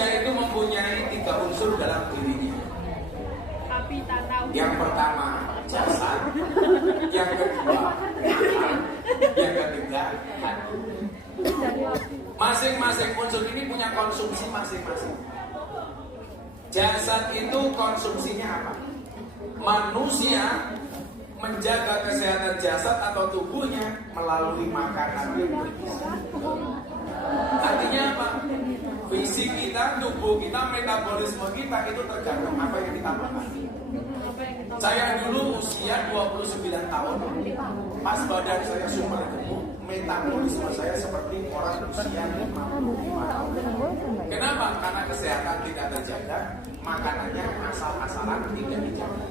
Manusia itu mempunyai 3 unsur dalam dirinya. Api, tanah. Yang pertama jasad, yang kedua akal, yang ketiga hati. Masing-masing unsur ini punya konsumsi masing-masing. Jasad itu konsumsinya apa? Manusia menjaga kesehatan jasad atau tubuhnya melalui makanan yang bergizi. Artinya apa? Fisik kita, tubuh kita, metabolisme kita itu tergantung apa yang kita makan. Saya dulu usia 29 tahun, pas badan saya super gemuk, metabolisme saya seperti orang usia 55 tahun. Kenapa? Karena kesehatan tidak terjaga, makanannya asal-asalan tidak dijaga.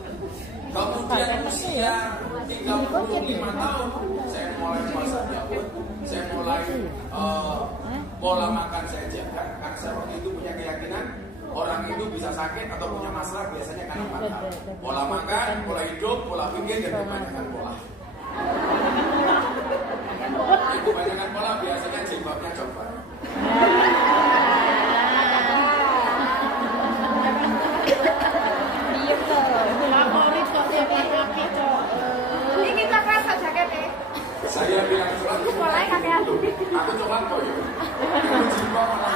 Kemudian usia 35 tahun, saya mulai puasa Daud, saya mulai pola makan saya jaga, karena saya waktu itu punya keyakinan orang itu bisa sakit atau punya masalah biasanya karena makan. Pola makan, pola hidup, pola pikir, dan kebanyakan pola. Yang kebanyakan pola biasanya jilbabnya coba. Ini kita rasa jaketnya. Saya bilang surat Aku mulai kakek aku. aku coklat kok ya. Jilbab malah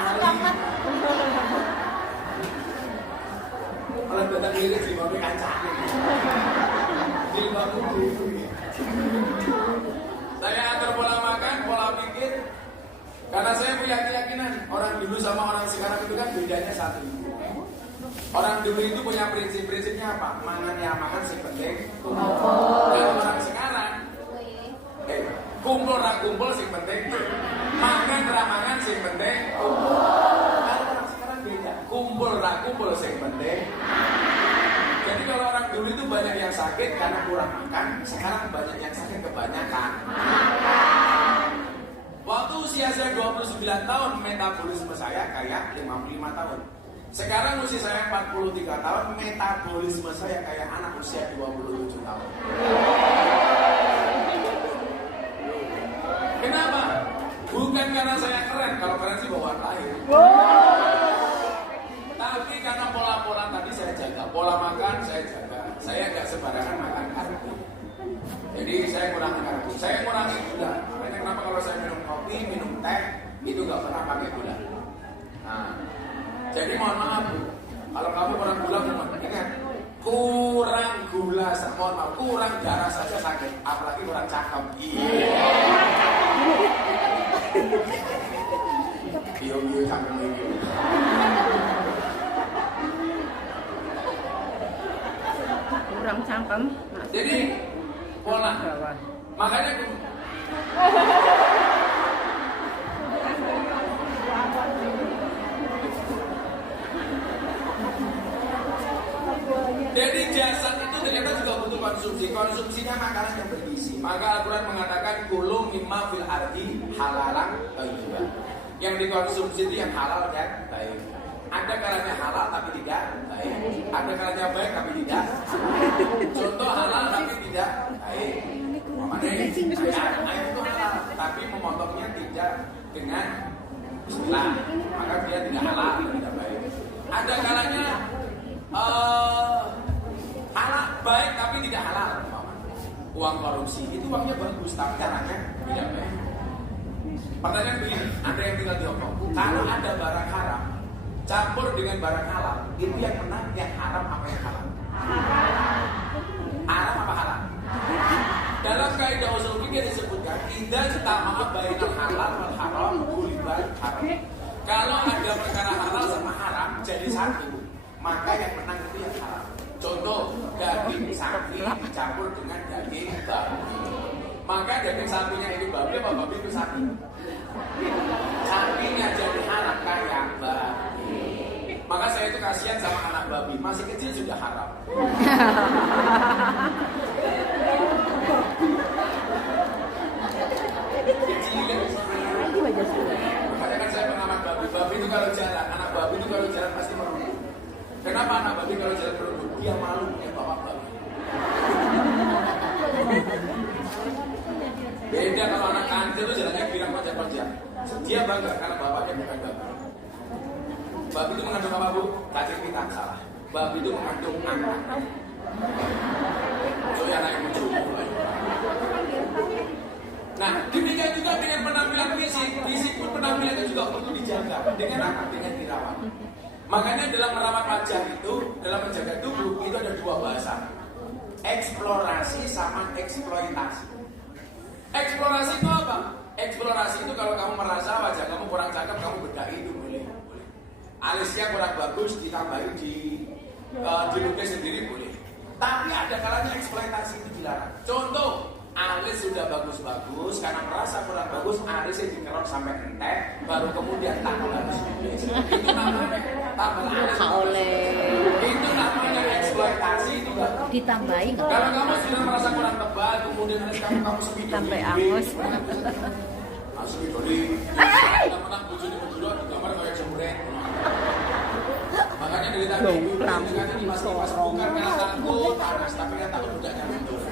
malah datang diri jilbabnya kancane. Jilbabku gitu. Saya atur pola makan, pola pikir. Karena saya punya keyakinan orang dulu sama orang sekarang itu kan bedanya satu. Orang dulu itu punya prinsip-prinsipnya apa? Mangan ya mangan sing penting. Dan orang sekarang kumpul ra kumpul sing penting. Makan ra mangan sing penting. Kalau orang sekarang beda. Kumpul ra kumpul sing penting. Jadi kalau orang dulu itu banyak yang sakit karena kurang makan, sekarang banyak yang sakit kebanyakan. Waktu usia saya 29 tahun, metabolisme saya kayak 55 tahun. Sekarang usia saya 43 tahun, metabolisme saya kayak anak usia 27 tahun. Kenapa? Bukan karena saya keren, kalau keren sih bawaan lahir. Tapi karena pola-pola tadi saya jaga, pola makan saya jaga. Saya nggak sembarangan makan karbo. Jadi saya kurangi karbo, saya kurangi gula. Makanya kenapa kalau saya minum kopi, minum teh, itu nggak pernah pakai gula. Nah, jadi mohon maaf Bu, kalau kamu kurang gula, ingat kurang gula, mohon maaf, kurang darah saja sakit, apalagi kurang cakep. Iya, cakep itu. Kurang cangkem. Jadi pola, makanya jadi jasad itu ternyata juga butuh konsumsi. Konsumsinya makanan yang bergizi. Maka Al-Quran mengatakan kulu mimma fil ardi halalan thayyiban. Yang dikonsumsi itu yang halal dan baik. Ada kalanya halal tapi tidak baik. Ada kalanya baik tapi tidak. Contoh halal tapi tidak baik. Ayam itu halal tapi memotongnya tidak dengan bismillah, maka dia tidak halal dan tidak baik. Ada kalanya halal baik tapi tidak halal. Uang korupsi itu uangnya bagus tapi caranya tidak baik. Pertanyaan begini, ada yang tinggal di Hongkong. Kalau ada barang haram campur dengan barang halal, itu yang menang yang haram apa yang halal? Haram apa halal? Dalam kaidah usul fikih disebutkan idza jama'a bainal halal wal haram ghuliban haram. Kalau ada perkara halal sama haram jadi satu, maka yang menang itu yang haram. Contoh, daging sapi dicampur dengan daging babi. Maka daging sapinya itu babi apa babi itu sapi? Sapinya jadi haram kayak babi. Maka saya itu kasihan sama anak babi, masih kecil sudah haram. Makanya kan saya pengamat babi. Babi itu kalau jalan, anak babi itu kalau jalan pasti merunduk. Kenapa anak babi kalau jalan merunduk? Dia malu punya bapak babi. Beda kalau anak kancil itu jalannya pirang panjang-panjang. Dia bangga karena bapaknya bukan babi. Babi itu mengandung apa, Bu? Cacing pita, salah. Babi itu mengandung anak. Soalnya anak yang muncul. Nah, demikian juga dengan penampilan fisik. Fisik pun penampilannya juga perlu dijaga. Dengan apa? Dengan dirawat. Makanya dalam merawat wajah itu, dalam menjaga tubuh, itu ada dua bahasa. Eksplorasi sama eksploitasi. Eksplorasi itu apa? Eksplorasi itu kalau kamu merasa wajah kamu kurang cakep, kamu bedahi itu boleh. Alisnya kurang bagus, ditambahin dilukis sendiri boleh. Tapi ada kalanya eksploitasi itu dilarang. Contoh, alis sudah bagus-bagus, karena merasa kurang bagus, alisnya dikerok sampai entek, baru kemudian tambah harus dilukis. Itu namanya tambah alis. Itu namanya eksploitasi itu enggak. Ditambahin nggak? Kalau kamu sudah merasa kurang tebal, kemudian alis kamu sepidol. Sampai angus. Masuk di menang bujuni berdua di gambar kayak jemret. Makanya dari tadi ibu ini masih bukan karena takut panas, tapi kan takut udah nyambung.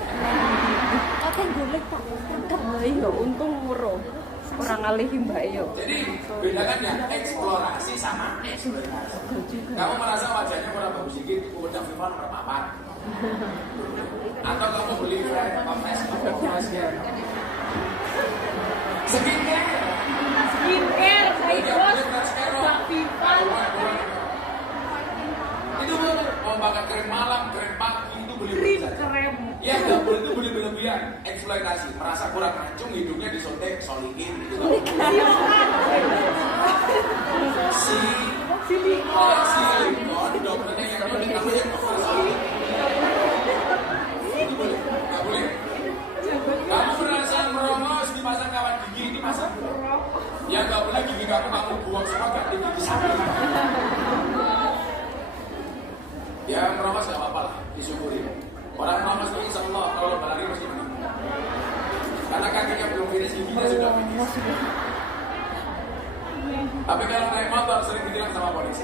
Oke, golek tak tangkap yo, untung murah. Orang alih mbak yo. Jadi bedakan ya eksplorasi sama eksploitasi. Kamu merasa wajahnya kurang bagus sedikit, udah Viva nomor 4. Atau kamu beli kompres Skincare, saya bos. Mbak Viva. Itu mau pakai krim malam, krim pagi itu boleh saja. Krem. Ya nggak boleh, itu boleh berlebihan. Eksploitasi, merasa kurang mancung, hidungnya disuntik, solikin itu nggak boleh. Silikon, dokternya yang nyuntik namanya dokter solikin. Itu boleh, nggak boleh. Kamu merasa merongos dipasang kawat gigi, itu pasang. Ya nggak boleh gigi kamu buang semua ganti gigi sapi. Ya merongos nggak apa-apa lah, disyukuri. Orang merongos itu insya Allah kalau berlari mesti menang. Karena kakinya belum finish, giginya sudah finish. Tapi kalau naik motor sering ditilang sama polisi.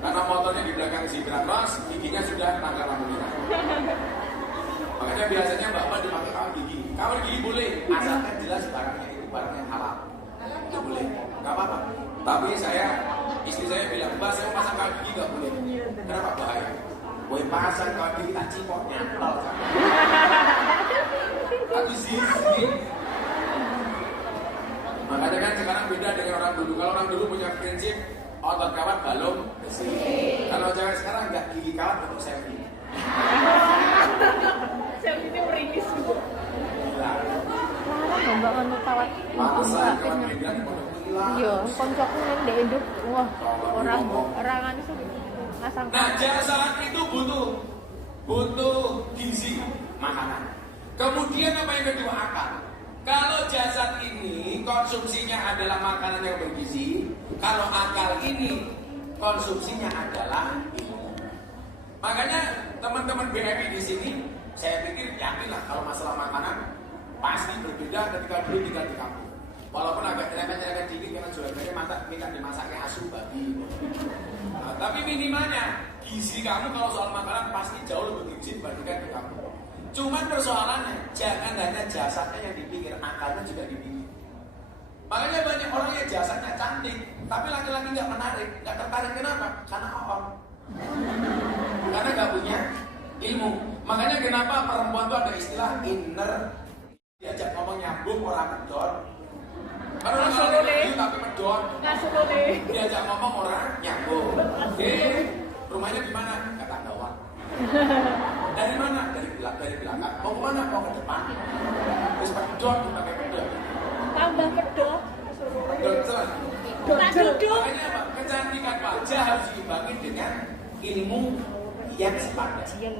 Karena motornya di belakang zebra cross, giginya sudah tanggal lampu merah. Makanya biasanya bapak dipakai kawat gigi. Kawat gigi boleh, asalkan jelas barangnya itu barang yang halal. Itu boleh, nggak apa-apa. Tapi istri saya bilang, Mbak saya mau pasang kawat gigi nggak boleh. Kenapa bahaya? Gue pasang kawat gigi tak cipok nyantol. Aku sih. Makanya kan sekarang beda dengan orang dulu. Kalau orang dulu punya prinsip otot kawat balung bersih. Kalau cewek sekarang nggak gigi kawat untuk selfie. Selfie ini meringis. Larang mbak anu kawat. Masa kawat gigi kan Iya, koncoku nang ndek induk. Wah, orang itu ngasang. Nah, jasad itu butuh gizi, makanan. Kemudian apa yang kedua, akal. Kalau jasad ini konsumsinya adalah makanan yang bergizi, kalau akal ini konsumsinya adalah ilmu. Makanya teman-teman BMI di sini, saya pikir yakinlah kalau masalah makanan pasti berbeda ketika dulu tinggal di kampung. Walaupun agak nyerempet-nyerempet dikit karena jualannya minta dimasaknya asu babi. Nah, tapi minimalnya gizi kamu kalau soal makanan pasti jauh lebih gizi dibandingkan di kampung. Cuman persoalannya jangan hanya jasadnya yang dipikir, akalnya juga dipikir. Makanya banyak orang yang jasadnya cantik, tapi laki-laki nggak menarik, nggak tertarik. Kenapa? Karena orang. Karena nggak punya ilmu. Makanya kenapa perempuan itu ada istilah inner, diajak ngomong nyambung orang medor. Kalau orang lain tapi medor, diajak ngomong orang nyambung. Rumahnya di mana? Kata Gawang. Dari mana? Dari belakang. Mau kemana? Mau ke depan. Terus pakai medor, pakai medor. Tambah pedok. Dokter. Makanya apa? Kecantikan wajah harus diimbangi dengan ilmu yang sepadan.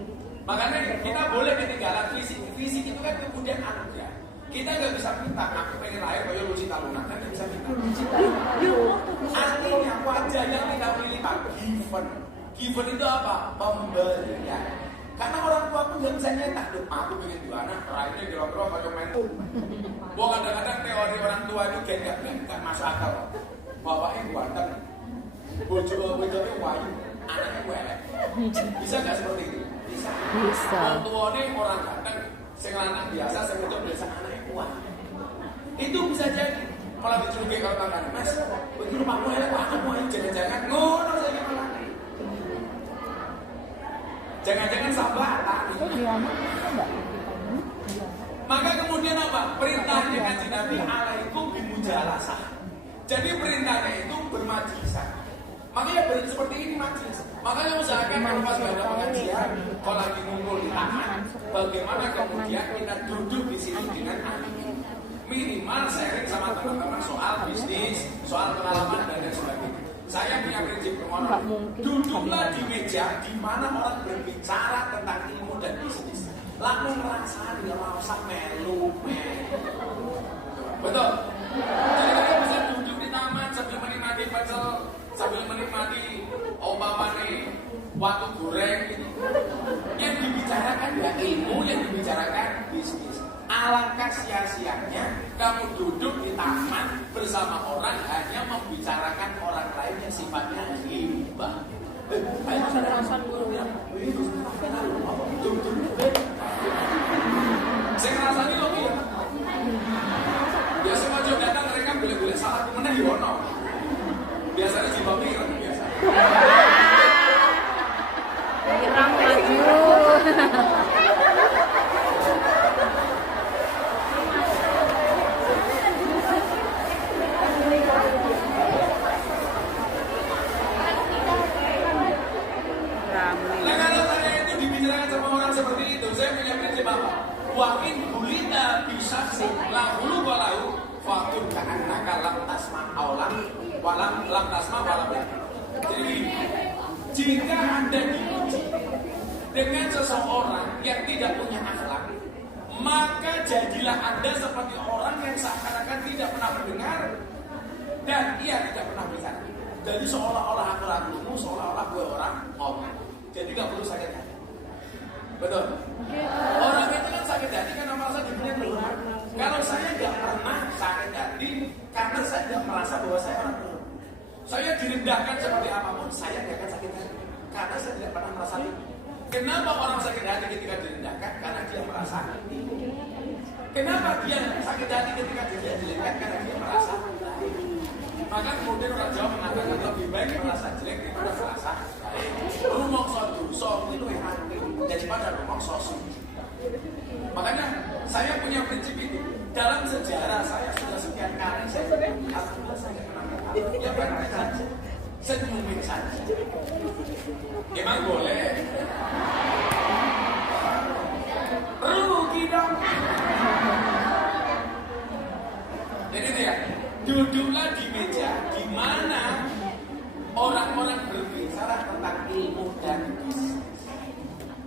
Makanya kita boleh ketinggalan fisik. Fisik itu kan kemudian anugerah. Kita nggak bisa minta, aku pengen lahir kayak Lucita Luna, kan nggak bisa minta. Artinya wajah yang kita pilih given. Given itu apa? Pemberian. Karena orang tua pun nggak bisa nyetak. Aku pengen dua anak, terakhirnya kira-kira kayak main. Wah kadang-kadang teori orang tua itu gak masuk akal. Bapaknya ganteng, bojone wayu, anaknya welek. Bisa nggak seperti itu? Bisa. Orang tuanya orang ganteng, sing lanang biasa, sing wedok biasa anaknya kuat. Itu bisa jadi. malah dicurigai kalau tangan. Mas, begitu rumahmu elek, wah kamu ayo jangan-jangan ngono saya malah. Jangan-jangan sambatan. Maka kemudian apa? Perintahnya kanjeng Nabi alaikum bimujalasah. Jadi perintahnya itu bermajlisan. Makanya berarti seperti ini majlis. Makanya usahakan kalau pas ada pengajian, kalau lagi ngumpul di taman, bagaimana kemudian kita duduk di sini dengan ahli. Minimal sharing sama teman-teman soal bisnis, soal pengalaman dan lain sebagainya. Saya punya prinsip kemono. Duduklah di meja di mana orang berbicara tentang ilmu dan bisnis. Lalu ngerasani ora usah melu. Betul. Jadi kita bisa duduk di taman sambil menikmati pecel, sambil menikmati umpamane waktu goreng ini. Yang dibicarakan ya ilmu, yang dibicarakan bisnis. Alangkah sia-sianya kamu duduk di taman bersama orang hanya membicarakan orang lain yang sifatnya ghibah. Ayo rasa dulu ya. Saya ngerasani loh ya. Biasa kalau datang mereka boleh-boleh salah kemana di ono. Biasanya di papiran biasa. Irang maju. Nah kalau saya itu dibicarakan sama orang seperti itu, saya punya prinsip apa? Wakin gulita bisa sih lahulu walau fakir ka'annaka lam tasma aulam lam tasma walam. Jadi jika Anda diuji dengan seseorang yang tidak punya akhlak, maka jadilah Anda seperti orang yang seakan-akan tidak pernah mendengar dan ia tidak pernah bicara. Jadi seolah-olah aku rangkumu, seolah-olah gue orang ngomong. Jadi gak perlu sakit hati. Betul? Orang itu kan sakit hati karena merasa diberikan benar. Kalau saya gak pernah sakit hati karena saya gak merasa bahwa saya orang benar. Saya direndahkan seperti apapun, saya gak akan sakit hati karena saya tidak pernah merasa itu. Kenapa orang sakit hati ketika direndahkan? Karena dia merasa itu. Kenapa dia sakit hati ketika dia direndahkan? Karena dia merasa itu. Maka kemudian orang Jawa mengatakan lebih baik merasa jelek daripada merasa baik. Rumongso dosa itu yang hati daripada rumongso suci. Makanya saya punya prinsip itu. Dalam sejarah saya sudah sekian kali saya alhamdulillah saya pernah ya baik saja, senyumin saja. Emang boleh? Rugi dong. Jadi itu ya. Duduklah di meja di mana orang-orang berbicara tentang ilmu dan bisnis.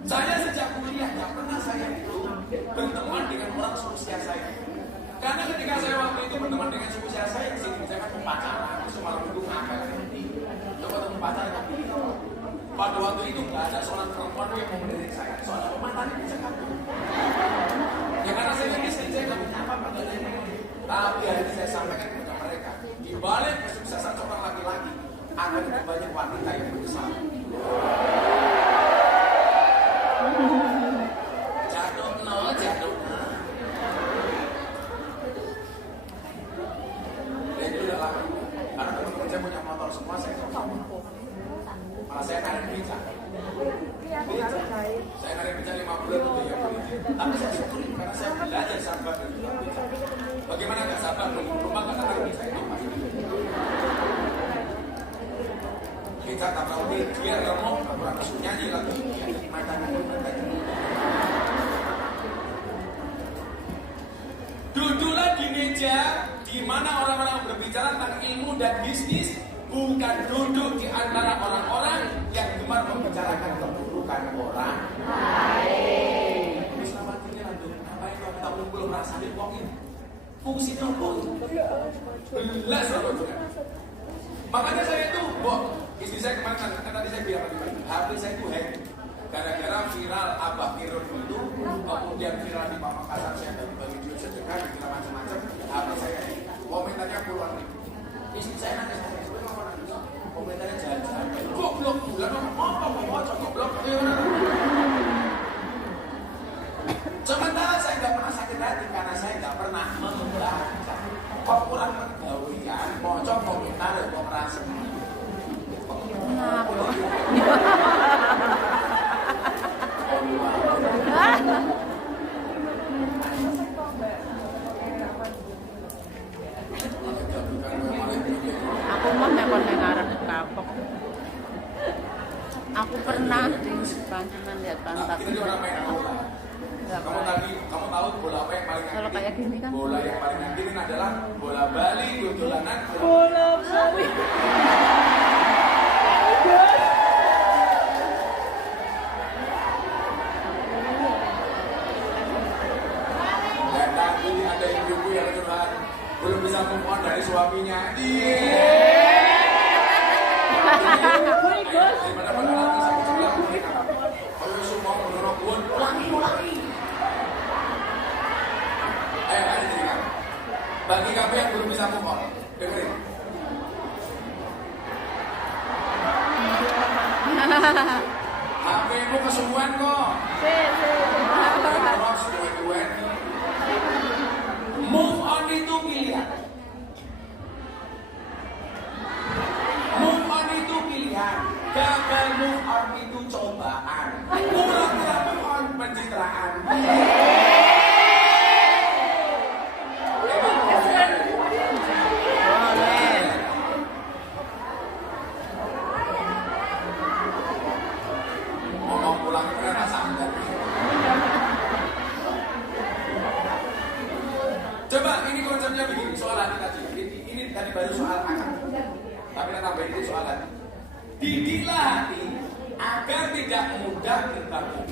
Saya sejak kuliah nggak pernah saya itu berteman dengan orang seusia saya. Karena ketika saya waktu itu berteman dengan seusia saya, di sini saya kan pacaran, aku semalam itu ngapel nanti. Coba ketemu pacar tapi pada waktu itu nggak ada seorang perempuan yang mau mendidik saya. Soalnya mantannya bisa kabur. Ya karena saya miskin, saya nggak punya apa-apa dari ini. Tapi hari ini saya sampaikan kepada mereka, di balik kesuksesan seorang laki-laki akan ada banyak wanita yang berusaha. Jatuh no. Dan itu udah lama. Karena teman-teman saya punya motor semua, saya malah saya narik beca. Saya narik beca 5 bulan untuk yang beli. Tapi saya syukurin karena saya belajar sabar dan juga beca. Bagaimana gak sabar beli rumah gak narik beca itu pasti. Beca tak tahu dia remuk, aku harus nyanyi lagi. Duduklah di meja di mana orang-orang berbicara tentang ilmu dan bisnis, bukan duduk di antara orang-orang yang gemar membicarakan keburukan orang lain. Islam artinya lanjut, ngapain kalau kita kumpul merasa dipongin? Fungsinya apa? Belas loh. Makanya saya itu, istri saya kemarin kan tadi saya bilang HP saya itu hack. Gara-gara viral Abah Kirun itu, kemudian viral di Pamekasan saya bagi video sedekah, bikin macam-macam. HP saya komentarnya puluhan ribu. Istri saya nangis, komentarnya jalan-jalan. Goblok bulan apa goblok. Sementara saya nggak pernah sakit hati karena saya nggak pernah membaca. Kok kurang di depan cuma lihat Nah, pantat. kita juga main bola. Kamu tahu bola apa yang paling Kalau kayak gini kan. bola yang paling nyakitin adalah bola Bali, dolanan. Bola Bali. Dan tadi ada ibu-ibu yang curhat belum bisa move on dari suaminya. Daripada pada nanti saya sebelah mereka. Kalau semua menurut pun ulangi. Ayo jadi kan. Bagi kamu yang belum bisa move on, dengerin. HP-mu kesembuhan kok. Move on itu pilihan. Move on itu pilihan. Gagal move on itu cobaan. Pura-pura move on pencitraan. Ngomong pulang itu kan sadar. Coba ini konsepnya begini, soal hati tadi. Ini tadi baru soal akal. Tapi kita tambahin ini soal hati. Didiklah hati agar tidak mudah terbangun.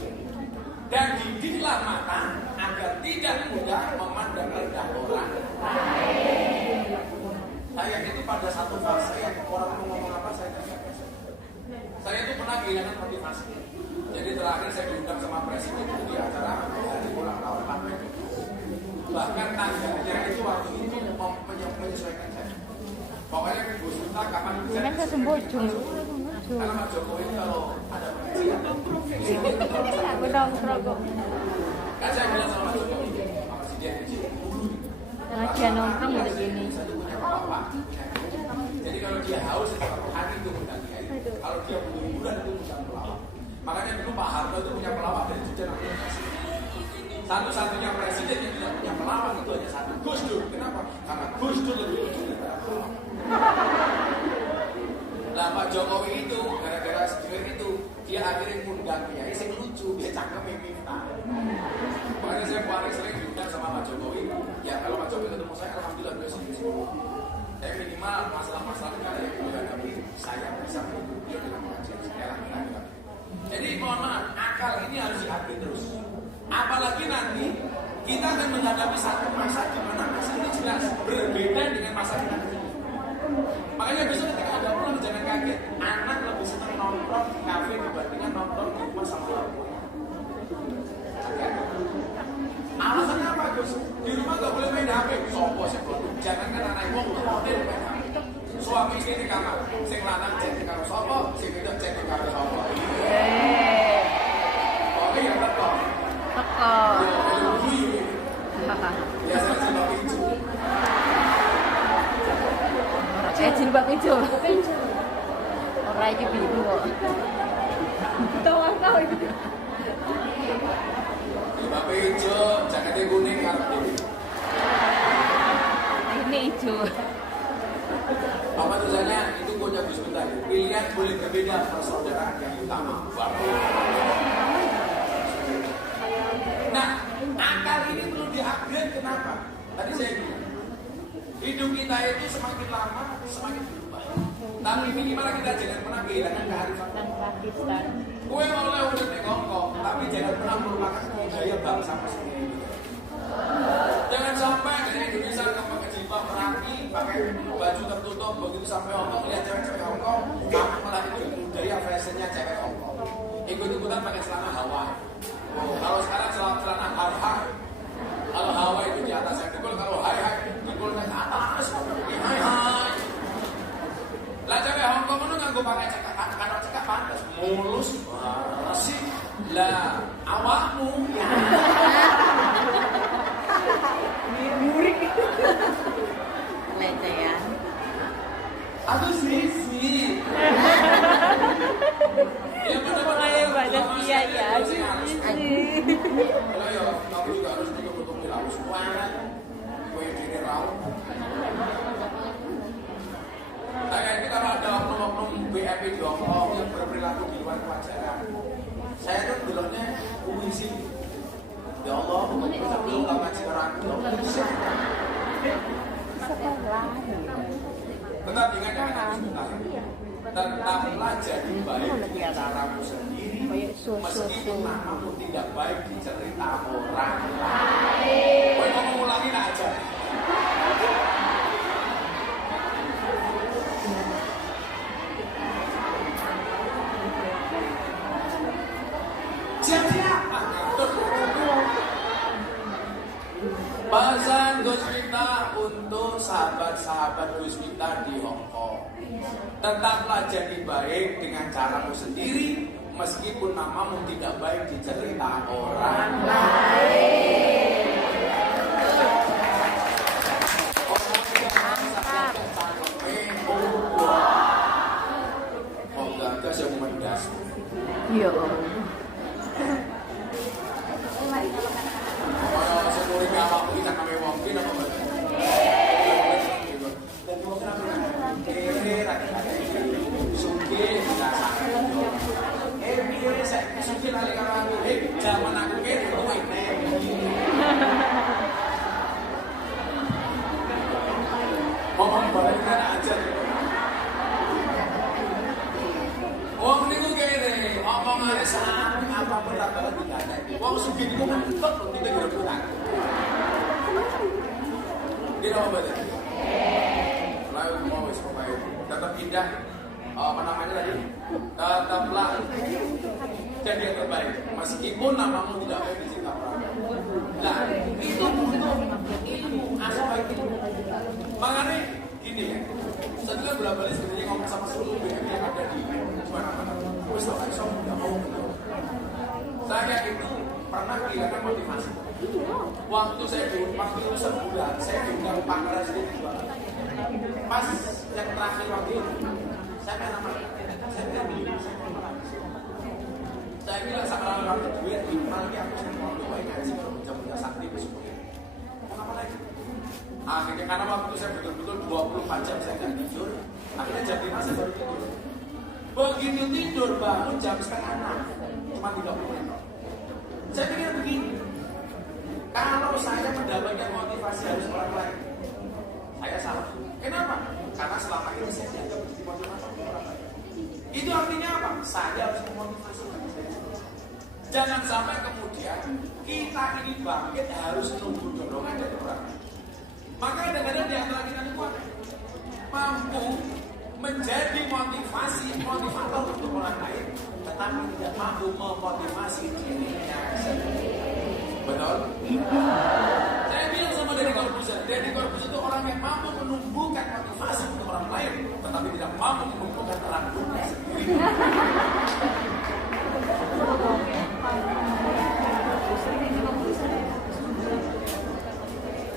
Dan didiklah mata agar tidak mudah memandang rendah orang. Saya itu pada satu fase yang orang mau ngomong apa saya tidak bisa. Saya itu pernah kehilangan motivasi. Jadi terakhir saya diundang sama presiden di acara hari ulang tahun Partai. Bahkan tangganya itu waktu itu menyesuaikan saya. Pokoknya Ibu Sulta kapan bisa. Kan saya sembuh Karena Pak Jokowi ini kalau ada presiden. Aku dong rokok. Kan saya bilang sama Pak Jokowi, Pak Presiden di sini. Lagi nongkrong udah gini. Jadi kalau dia haus setiap hari itu undang dia. Kalau dia butuh hiburan itu undang pelawak. Makanya dulu Pak Harto itu punya pelawak dari Sudan Amerika. Satu-satunya presiden yang tidak punya pelawak itu hanya satu, Gus Dur. Kenapa? Karena Gus Dur lebih lucu daripada pelawak. Nah Pak Jokowi itu gara-gara sedikit itu dia akhirnya ngundang kiai sing lucu, dia cakep Miftah. Makanya saya paling sering diundang sama Pak Jokowi. Ya kalau Pak Jokowi ketemu saya, alhamdulillah beliau sini. Saya minimal masalah-masalahnya yang dihadapi saya bisa menghibur beliau dengan pengajian saya lagi. Jadi mohon maaf, akal ini harus diupdate terus. Apalagi nanti kita akan menghadapi satu masa di mana masa ini jelas berbeda dengan masa kita dulu. Makanya besok ketika ada pulang jangan kaget. Anak lebih senang nongkrong di kafe dibandingkan nongkrong di rumah sama orang tua. Alasannya apa Gus? Di rumah gak boleh main HP. Sopo sih bro? Jangan kan anak ibu nggak boleh main HP. Suami istri di kamar, sing lanang cek di kamar sopo, sing wedok cek di kamar sopo. Oke ya betul. Biasanya jilbab hijau. Jilbab hijau. Orang itu biru kok. Tahu kau itu. Jilbab hijau, jaketnya kuning karena Ini hijau. apa tulisannya? Itu punya Gus Dur tadi. Pilihan boleh berbeda, persaudaraan yang utama. Nah, akal ini perlu diupgrade. Kenapa? Tadi saya bilang, hidup kita itu semakin lama semakin berubah. Tapi minimal kita jangan pernah kehilangan kearifan. Pakistan. Kue oleh udah di Hongkong, tapi jangan pernah melupakan budaya bangsa sendiri. Jangan sampai dari Indonesia pakai jilbab rapi, pakai baju tertutup, begitu sampai Hongkong lihat cewek-cewek Hongkong, kamu malah ikut budaya fashionnya cewek Hongkong. Ikut-ikutan pakai celana Hawaii. Kalau sekarang celana Harhar, kalau Hawaii itu di atas yang dikul, kalau hai-hai dikul ke atas, hai-hai. Lah cewek Hongkong itu nganggo pakai cekak pantas, mulus, sih. Lah awakmu ya. Murik. Pelecehan. Aku sisi. Ya benar-benar Ayo baca dia ya. Kalau ya kamu juga harus betul-betul harus kuat. Kue diri raw. Saya ini kalau ada oknum-oknum BAP di Hongkong yang berperilaku di luar kewajaran, Saya tuh bilangnya puisi. Ya Allah, belum ngaji orang. Sekolah. Tetap ingat ya, tetaplah jadi baik dengan caramu sendiri, meskipun namamu tidak baik di cerita orang lain. Kau ngomong ulangin aja. Siap-siap. Pesan Gus Miftah untuk sahabat-sahabat Gus Miftah di Hong Kong. Tetaplah jadi baik dengan caramu sendiri, meskipun namamu tidak baik di cerita orang lain. Oh, gak yang mendas. Iya. Kalau semuanya gak apa-apa, kita namanya wong ini apa betul? Dan wong kenapa? Kere, rakyat-rakyat Suki, kita sangat biar saya suki lali kalau aku zaman aku kere, aku ini ngomong balik kan aja wong niku kere, omongannya sampai apapun tak bakal ditanya wong suki niku kan tetap tidak direbutan tidak apa betul lalu mau supaya tetap indah apa namanya tadi tetaplah jadi yang terbaik meskipun namamu tidak baik di cinta orang. Nah itu butuh ilmu aspek itu. Makanya gini ya, saya juga berapa kali sebenarnya ngomong sama seluruh BM yang ada di mana-mana. Terus orang Islam tidak mau kenal. Saya itu pernah kehilangan motivasi. Waktu saya di waktu itu sebulan, saya diundang Pak Presiden juga. Pas yang terakhir waktu itu, saya pengen apa? Saya pengen beli, saya bilang sama orang duit di lagi aku sih mau coba ngaji kalau punya sakti besok ini. Kenapa lagi? Akhirnya karena waktu itu saya betul-betul 24 jam saya nggak tidur. Akhirnya jam 5 saya baru tidur. Begitu tidur bangun jam setengah 6, cuma 30 menit. Saya pikir begini, kalau saya mendapatkan motivasi harus orang lain, saya salah. Kenapa? Karena selama ini saya dianggap menjadi motivasi orang lain. Itu artinya apa? Saya harus memotivasi diri saya. Jangan sampai kemudian kita ini bangkit harus nunggu dorongan dari orang lain. Maka kadang-kadang di antara kita itu mampu menjadi motivator untuk orang lain, tetapi tidak mampu memotivasi dirinya sendiri. Betul? Saya bilang sama Deddy Corbuzier itu orang yang mampu menumbuhkan motivasi untuk orang lain, tetapi tidak mampu menumbuhkan rambutnya sendiri.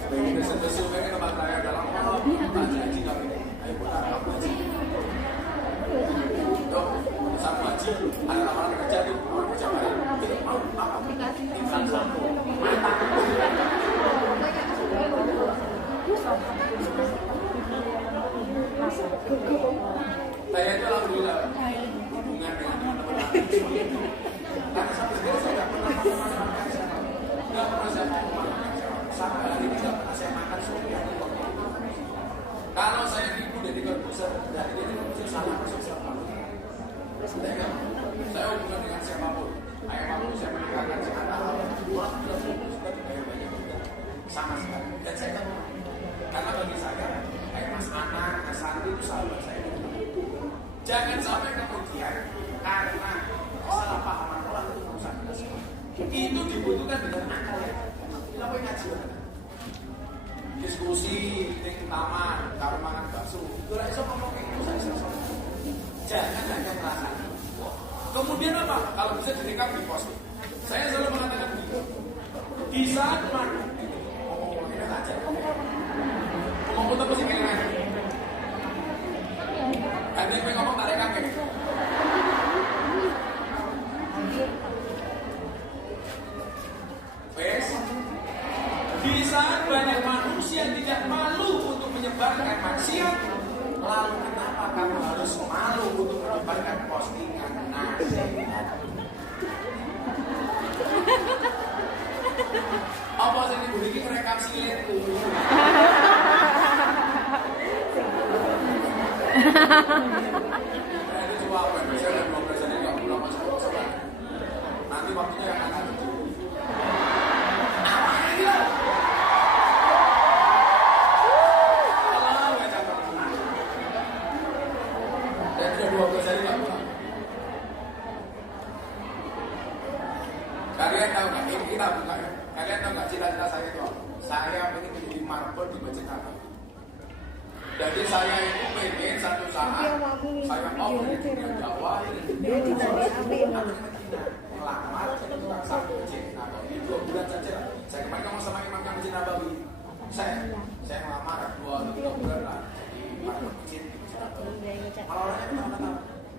Begini sebesarnya ke tempat saya dalam haji kami. Ayo putar kamu haji. Yuk, sama haji. Ada orang kerja tuh, orang kerja baik. Kita mau apa? Tinggal satu. Mantap. Saya itu alhamdulillah hubungan dengan teman-teman. Karena sampai sekarang saya nggak pernah makan siapa. Nggak pernah saya makan siapa. Sampai hari ini nggak pernah saya makan suami. Kalau saya ibu dari Corbuzier, dari Corbuzier salah masuk siapa? Saya hubungan dengan siapapun. Ayah saya meninggalkan si anak. Orang tidak suka dibayar banyak sama sekali. Dan saya tahu. Karena bagi saya, kayak Mas Ana, Mas Sandi itu sahabat saya. Jangan sampai kemudian karena kesalahpahaman orang itu merusak kita semua. Itu dibutuhkan dengan akal ya. Kenapa ngaji? Diskusi di taman, kalau makan bakso. Kalau iso ngomong itu saya selesai. Jangan hanya merasa. Kemudian apa? Kalau bisa direkam di pos. Saya selalu mengatakan begini. Di saat mana? Ngomong-ngomongnya aja. Ngomong apa sih kalian? Ada yang ngomong tarik kakek. Wes. Di saat banyak manusia tidak malu untuk menyebarkan maksiat, lalu kenapa kamu harus malu untuk menyebarkan postingan nasihat? Ini cuma apa? Saya udah 12 hari nggak pulang masuk ke sekolah. Nanti waktunya yang akan lucu. Apa ini? Alah, nggak cakap. Dan udah 12 hari nggak pulang. Kalian tahu nggak? Ini kita buka ya. Kalian tahu nggak cita-cita saya itu? Saya pengen menjadi marbot di Masjid Nabawi. Jadi saya itu pengen satu saat saya mau dari dunia dakwah melamar jadi tukang sapu Masjid Nabawi 2 bulan saja. Saya kemarin ngomong sama imam yang Masjid Nabawi. Saya melamar 2-3 bulan lah jadi marbot masjid di Masjid Nabawi. Malah orangnya kata-kata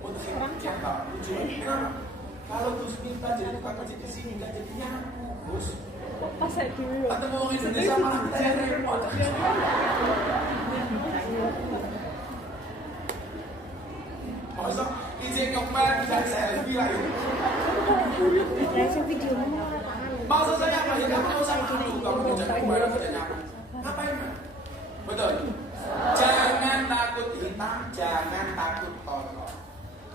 untuk yang tak lucu. Kenapa? Kalau Gus minta jadi tukang masjid di sini nggak jadinya Gus. Pas saya dulu. Atau ngomong Indonesia malah kita yang repot. Masa izin ngepel dan selfie lagi. Langsung video. Maksud saya apa ya? Kamu nggak usah malu. Kamu mau jadi kembali kerjanya apa? Ngapain? Betul. Jangan takut hitam, jangan takut kotor.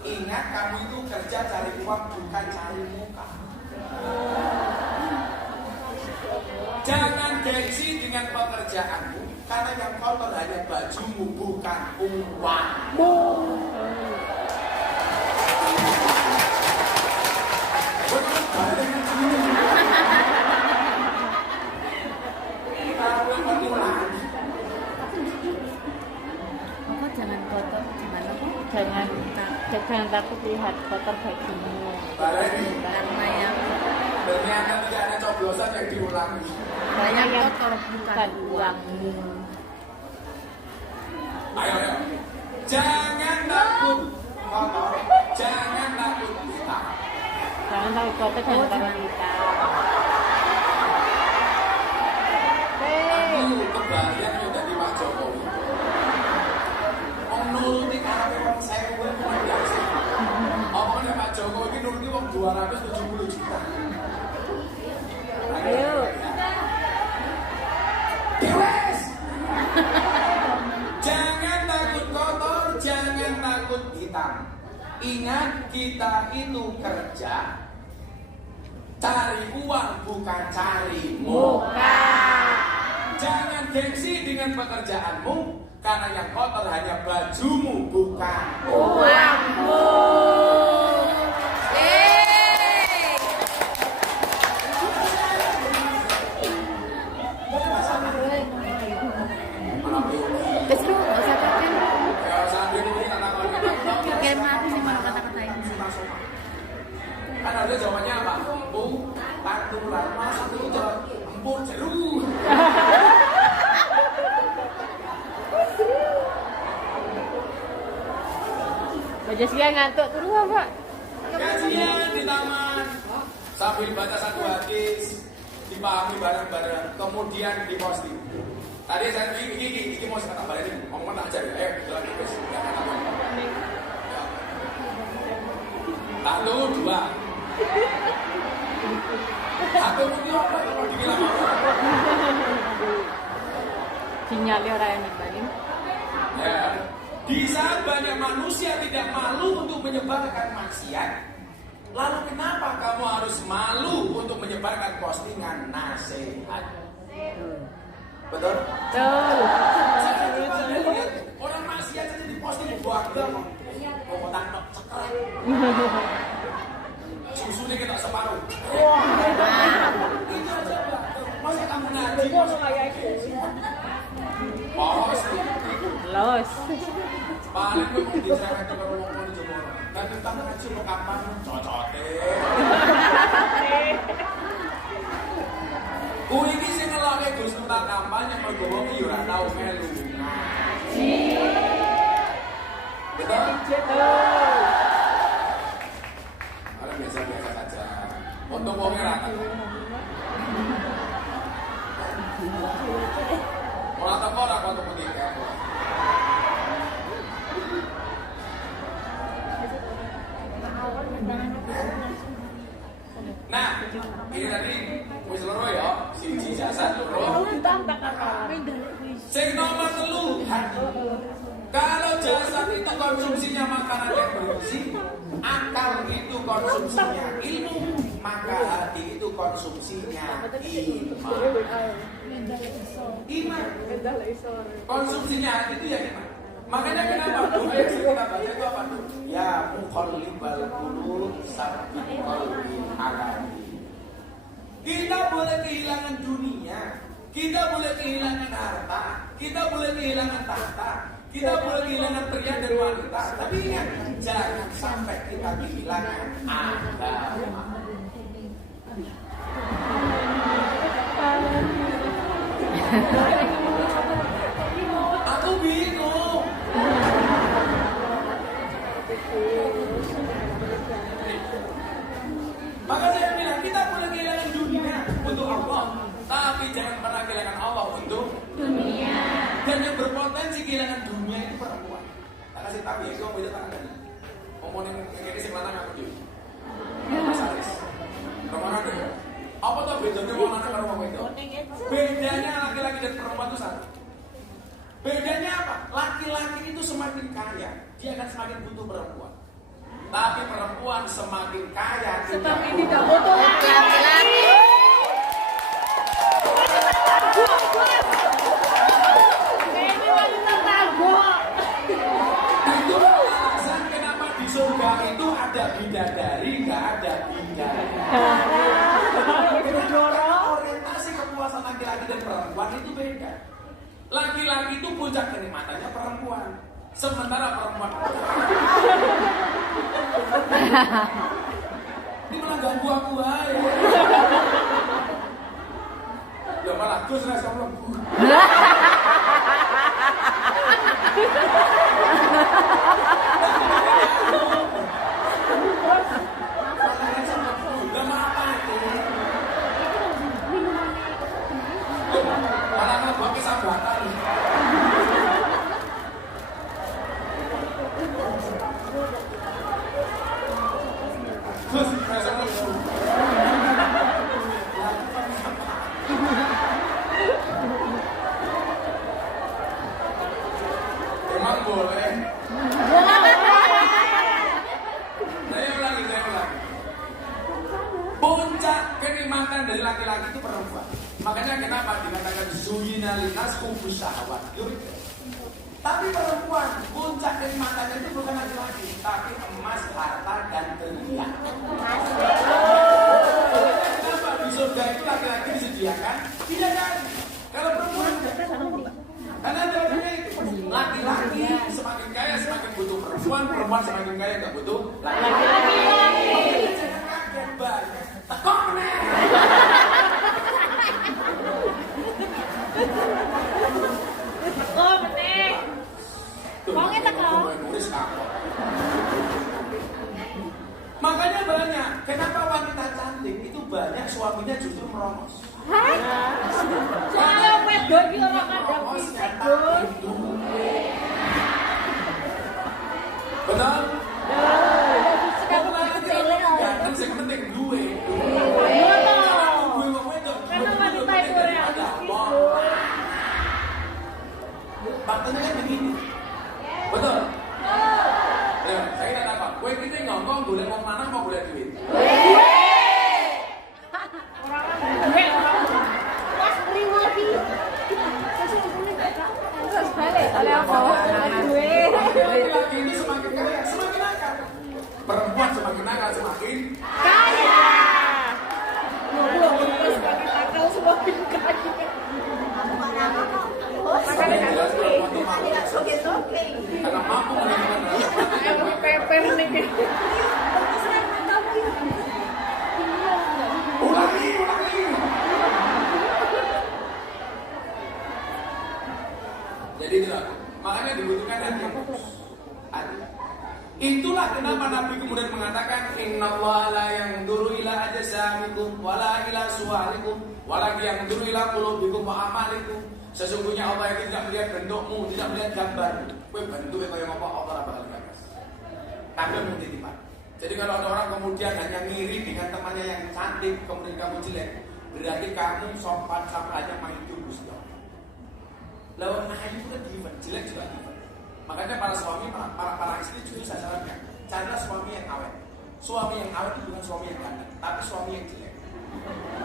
Ingat kamu itu kerja cari uang bukan cari muka. Jangan gengsi dengan pekerjaanmu, karena yang kotor hanya bajumu bukan uangmu. Apa jangan kotor, jangan apa? Jangan takut lihat kotor bajumu. Karena yang Ternyata tidak ada coblosan yang diulangi. banyak kotor bukan uangmu. Ayo. Jangan takut kotor, jangan takut hitam. Jangan takut kotor, jangan takut hitam. Aku kebayang udah di Pak Jokowi. Om nuruti karena wong sewu kan biasa. Omongnya Pak Jokowi nuruti wong 270 juta. Ayo. Dewes. Jangan takut kotor, jangan takut hitam. Ingat kita itu kerja cari uang bukan cari muka. Jangan gengsi dengan pekerjaanmu, karena yang kotor hanya bajumu bukan Uangmu. Terus lu nggak usah capek. ya sambil ini Kirim aku sih malah kata-katain. kan ada jawabannya apa? Empu, pantulan, masa itu jawab empu jeru. Baca siang ngantuk terus apa? Kajian di taman sambil baca satu hadis, dipahami bareng-bareng, kemudian diposting. Tadi saya ini mau saya kata balik ini, ngomong aja ya, ayo jalan guys, nggak ada apa. Satu, dua. Satu mungkin apa? Dibilang apa? Sinyalnya orang yang nyebarin. Ya. Di saat banyak manusia tidak malu untuk menyebarkan maksiat, lalu kenapa kamu harus malu untuk menyebarkan postingan nasihat? Betul? Betul. Saya coba lihat orang maksiat saja diposting buang dong. Kokotan tok cekrek. Susunya kita separuh. Itu aja Pak. Masa kamu ngaji? Pos. Los. Paling gue mau dicerahkan ke orang-orang di Jember. Dan kita ngaji mau kapan? Cocote. Gue ini sih ngelake Gus tentang kampanye mergo wong iki ora tau melu. Betul? Ada biasa-biasa saja. Untuk wongnya rata. Orang tak orang untuk menikah. Nah, ini tadi wis loro ya, siji jasad loro. Sing nomor 3, kalau jasad itu konsumsinya makanan yang bergizi, akal itu konsumsinya ilmu, maka hati itu konsumsinya iman. Konsumsinya hati itu ya iman. Makanya kenapa doa yang sering kita baca itu apa tuh? Ya muqallibal qulub sabbit qalbi ala dinik. Kita boleh kehilangan dunia, kita boleh kehilangan harta, kita boleh kehilangan tahta, kita boleh kehilangan pria dan wanita, tapi ingat, jangan sampai kita kehilangan agama. Aku bingung. Maka saya bilang kita boleh kehilangan dunia untuk Allah, tapi jangan pernah kehilangan Allah untuk dunia. Dan yang berpotensi kehilangan dunia itu perempuan. Tak kasih tahu ya, kamu beda tangan tadi. Ngomongin ini sebelah aku dulu. Mas Aris, kemana deh? Apa tuh bedanya orang lanang karo wong wedok? Bedanya laki-laki dan perempuan itu satu. Bedanya apa? Laki-laki itu semakin kaya, dia akan semakin butuh perempuan. Tapi perempuan semakin kaya, Semakin tidak butuh laki-laki. Ini wanita tangguh. itu alasan kenapa di surga itu ada bidadari, nggak ada bidadari. Karena orientasi kepuasan laki-laki dan perempuan itu beda. Laki-laki itu puncak kenikmatannya perempuan, sementara perempuan ini malah ganggu aku aja. Ya malah terus rasa lembu. Malah ngebok kesambatan. Terus rasa lembu. Emang boleh. Saya ulangi. Puncak kenikmatan dari laki-laki itu perempuan. Makanya kenapa dikatakan zuyina linas hubus syahwat. Tapi perempuan, puncak kenikmatannya itu bukan laki-laki, tapi emas, harta, dan berlian. Kenapa di surga itu laki-laki disediakan? Tidak kan? Kalau perempuan karena jawabannya itu laki-laki semakin kaya semakin butuh perempuan, perempuan semakin kaya nggak butuh laki-laki. Jangan kaget banyak. Tekok nih. Oh, bener. Wongnya tekok. Makanya banyak. Kenapa wanita cantik itu banyak suaminya justru merongos? Soalnya wedok iki ora kadang fisik, Gus. Betul? Kamu kecilin Ganteng sing penting duwe. Iya toh. Kalau duwe wong wedok, Karena wanita itu realistis, Gus. faktanya kan begini. Betul? Ya, saya kata apa? Kowe kita ngomong boleh wong lanang mau boleh duit. Mas terima lagi. Terus balik oleh apa? Laki-laki ini semakin kaya, semakin nakal. Perempuan semakin nakal, semakin Kaya. Terus semakin nakal semakin kaya. Makanya kan oke. karena mampu menerima Emang peper nih. ulangi. Jadi itulah, makanya dibutuhkan hati yang bagus. Hati. Itulah kenapa Nabi kemudian mengatakan innallaha la yanzuru ila ajsamikum wala ila suwarikum walakin yanzuru ila qulubikum wa amalikum. Sesungguhnya Allah itu tidak melihat bentukmu, tidak melihat gambarmu. Kowe bentuknya kaya apa Allah bakal gagas. Tapi titipan. Jadi kalau ada orang kemudian hanya ngiri dengan temannya yang cantik, kemudian kamu jelek, berarti kamu sopan sampai hanya main Gusti Allah. Lawan ayu itu kan given, jelek juga given. Makanya para suami, para istri justru saya sarankan, carilah suami yang awet. Suami yang awet itu bukan suami yang ganteng, tapi suami yang jelek.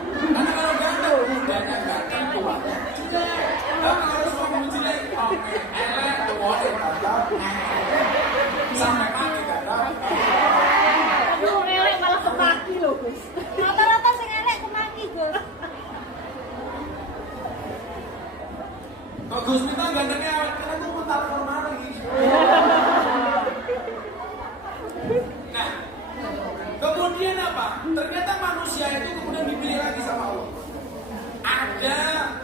Karena kalau ganteng, mudanya ganteng, tuanya jelek. Tapi kalau suami jelek, oke, elek, tuanya ganteng, sampai mati ganteng. Lu ngelek malah kemaki loh, Gus. Rata-rata sing elek kemaki, Gus. Kok Gus minta gantengnya awet, karena itu pun tak normal lagi. Nah, kemudian apa? Ternyata manusia itu kemudian dipilih lagi sama Allah. Ada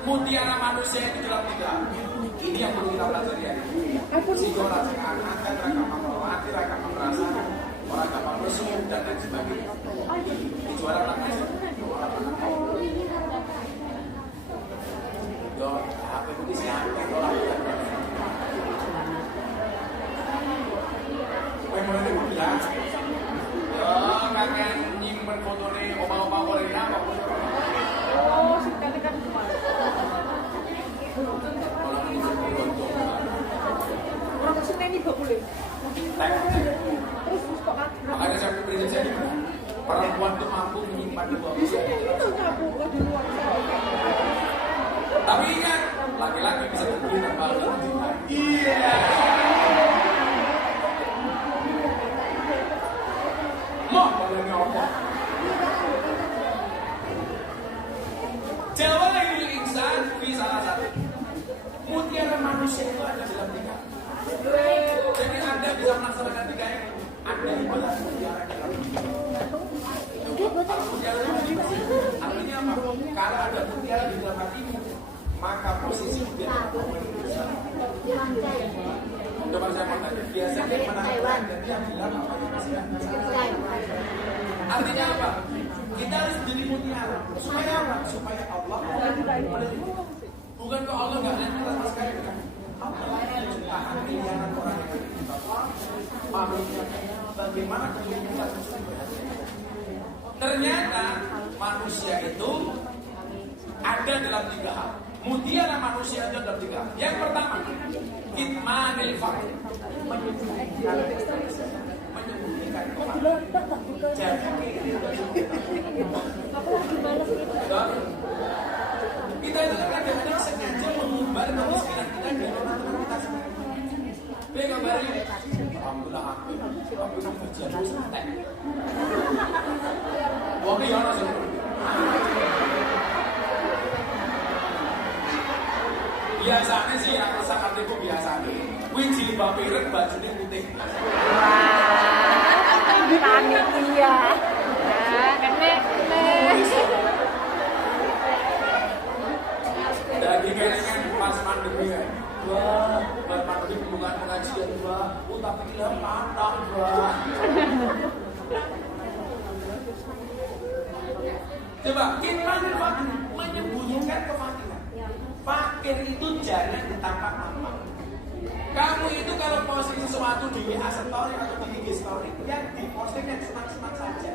mutiara manusia itu dalam 3. Ini yang perlu kita pelajari ya. Sigora sing akan raka mamati, raka merasa, orang gampang lesu dan lain sebagainya. Di juara tanah. Yo, apa itu siapa? Mulai bilang, kakek nyimpen foto nih oma-oma Korea apa? Oh, kan kemana? Orang kesini ini gak boleh. Terus kok makanya saya prinsip saya gimana? Perempuan itu mampu menyimpan dua usia. itu nyapu di luar sana. Tapi ingat, laki-laki bisa berburu dan bahagia mencintai. Iya. Mau bolehnya apa? Jawa lagi insan di salah satu. Mutiara manusia itu ada dalam 3. Jadi Anda bisa melaksanakan 3 ini. Anda ibarat mutiara dalam 3. Kalau mutiara dalam 3, artinya apa? Kalau ada mutiara di dalam hatimu, maka posisi mutiara coba saya mau tanya, biasanya menang dan yang bilang apa yang masih artinya apa? Kita harus jadi mutiara. Supaya apa? Supaya Allah bukan kok Allah nggak lihat kita sama sekali kan? Allah ciptaan miliaran orang yang kita makhluknya bagaimana kemudian kita harus berhati. Ternyata manusia itu ada dalam 3 hal. Mutiara manusia itu dalam 3 hal. Yang pertama, kitmanil faqr, menyembunyikan kekurangan. Jadi kita itu kadang-kadang sengaja mengumbar kemiskinan kita dari teman-teman kita sendiri. Dia gambarnya, alhamdulillah aku itu kerja santai. Wong iki ono sing biasanya sih aku sangat itu biasanya. Kuwi jilbab ireng bajune putih. Panitia. Kene. Jadi kan pas pandemi ya. Wah, pas pandemi bukan pengajian gua, tapi dia patah gua. Coba kita menyembunyikan kefakiran. Fakir itu jangan ditampak-tampak. Kamu itu kalau posting sesuatu di WA story atau di IG story, yang diposting yang senang-senang saja.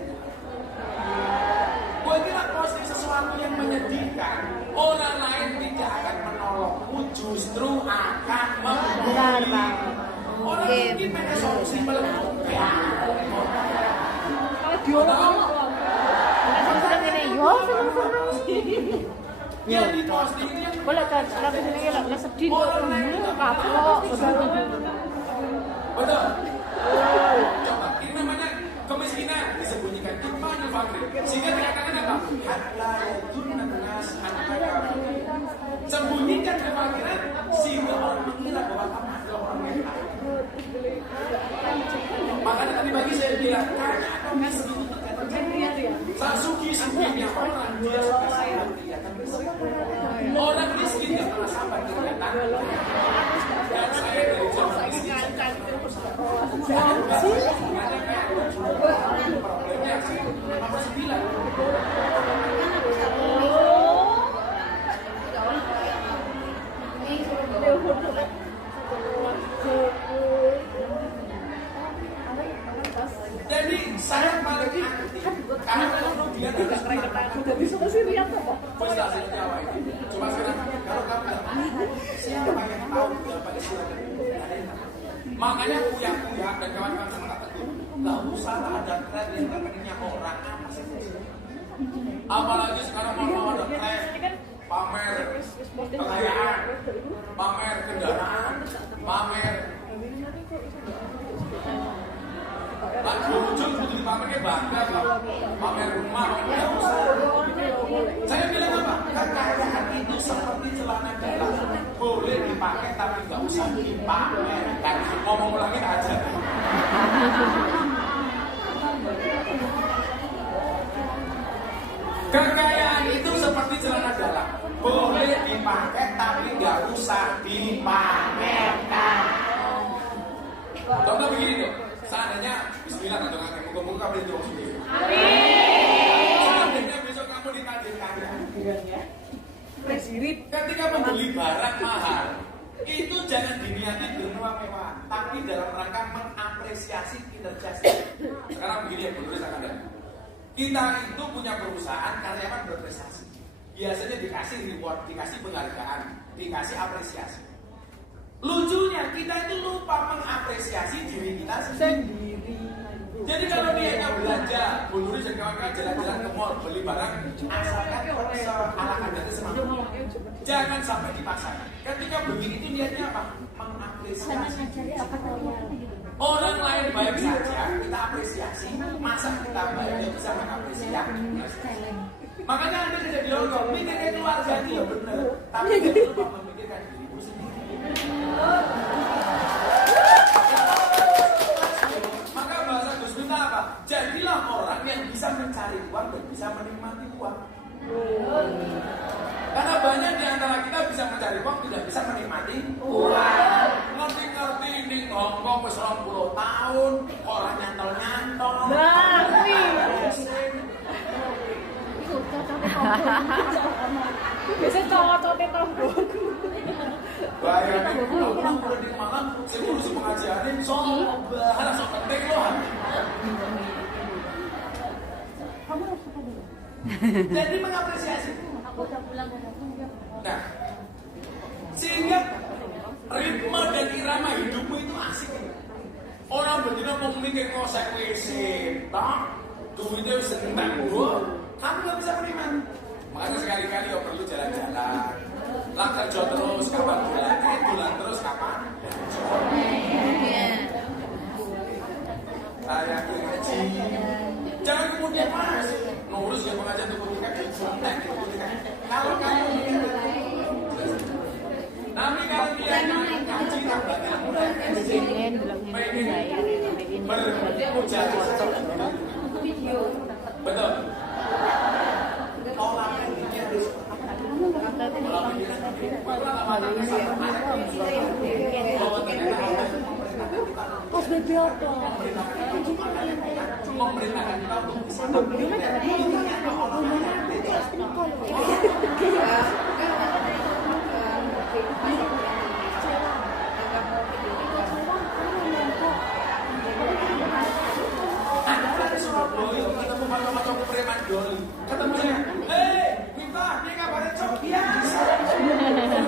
Gue kira posting sesuatu yang menyedihkan, orang lain tidak akan menolongmu, justru akan membuli. Orang mungkin punya solusi melepuh. Yang diposting ini yang Boleh kan, tapi sini lagi sedih tuh, kapok. betul. Coba, ini namanya kemiskinan disembunyikan. Gimana fakir? Sehingga dikatakan apa? Hatta yadunna nas annaka. Sembunyikan kefakiran sehingga orang mengira bahwa kamu adalah orang yang kaya. Makanya tadi pagi saya bilang, kaya atau miskin itu tergantung. Sasugi-suginya orang dia suka sabar kelihatan bersih. Orang miskin yang pernah sabar kelihatan. Dan saya dari jauh miskin problemnya 59. Jadi saya paling anti karena kemudian harus melakukan prestasi Jawa ini. Cuma sekarang kalau kamu siapa yang tahu berapa istilah dari ada yang tahu? Makanya kuya-kuya dan kawan-kawan sama teguh, nggak usah ada tren yang terkenanya orang. Apalagi sekarang mau ada tren pamer kekayaan, pamer kendaraan, pamer. Ujung butuh dipamernya bangga, pamer rumah, nggak usah. Saya bilang apa? Kekayaan itu seperti celana dalam, boleh dipakai tapi nggak usah dipamerkan. Ngomong lagi aja. Kekayaan itu seperti celana dalam, boleh dipakai tapi nggak usah dipamerkan. Contoh begini deh, seandainya Bismillah atau nggak, muka-muka kamu itu sendiri. Seandainya besok kamu ditagih kaya, ketika membeli barang mahal, itu jangan diniati bermewah-mewah, tapi dalam rangka mengapresiasi kinerja. Sekarang begini ya, menulis akan ada. Kita itu punya perusahaan, karyawan berprestasi. Biasanya dikasih reward, dikasih penghargaan, dikasih apresiasi. Lucunya kita itu lupa mengapresiasi diri kita sendiri. Jadi kalau dia belanja, Bu Nuri dan kawan-kawan jalan-jalan ke mall beli barang, asalkan ala kadarnya semampu. Jangan sampai dipaksakan. Ketika begini itu niatnya apa? Mengapresiasi. Orang lain baik saja, kita apresiasi. Masa kita baik bisa mengapresiasi? Makanya Anda tidak diolok, mikirnya keluarga itu ya benar, tapi jangan lupa memikirkan dirimu sendiri. Maka bahasa Gus Miftah apa? Jadilah orang yang bisa mencari uang dan bisa menikmati uang. Karena banyak di antara kita bisa mencari uang, tidak bisa menikmati uang. Ngerti-ngerti ini Hongkong wis 20 tahun, orang nyantol-nyantol. Biasanya cowok-cowok tonggo. Bayangin pulang di malam, saya ngurus pengajian, sobat, langsung penting loh. Jadi mengapresiasi. Nah, sehingga ritme dan irama hidupmu itu asik. Orang betina mau mikir kosek WC, tak? Duitnya senang, kamu gak bisa menikmati. Makanya sekali-kali ya perlu jalan-jalan. Lah kerja terus kapan bulan terus kapan? Saya ngaji. Jangan kemudian mas nurus ya pengajian tubuh kita dicontek. Kalau kamu tapi kalau dia ngaji tambah kamu pengen berpuja. Betul. Orangnya ini harus Kos bebe apa? Memerintahkan kita untuk bisa Surabaya ketemu sama preman doli. Ketemu saya, Minta, ini kabarnya cok biasa.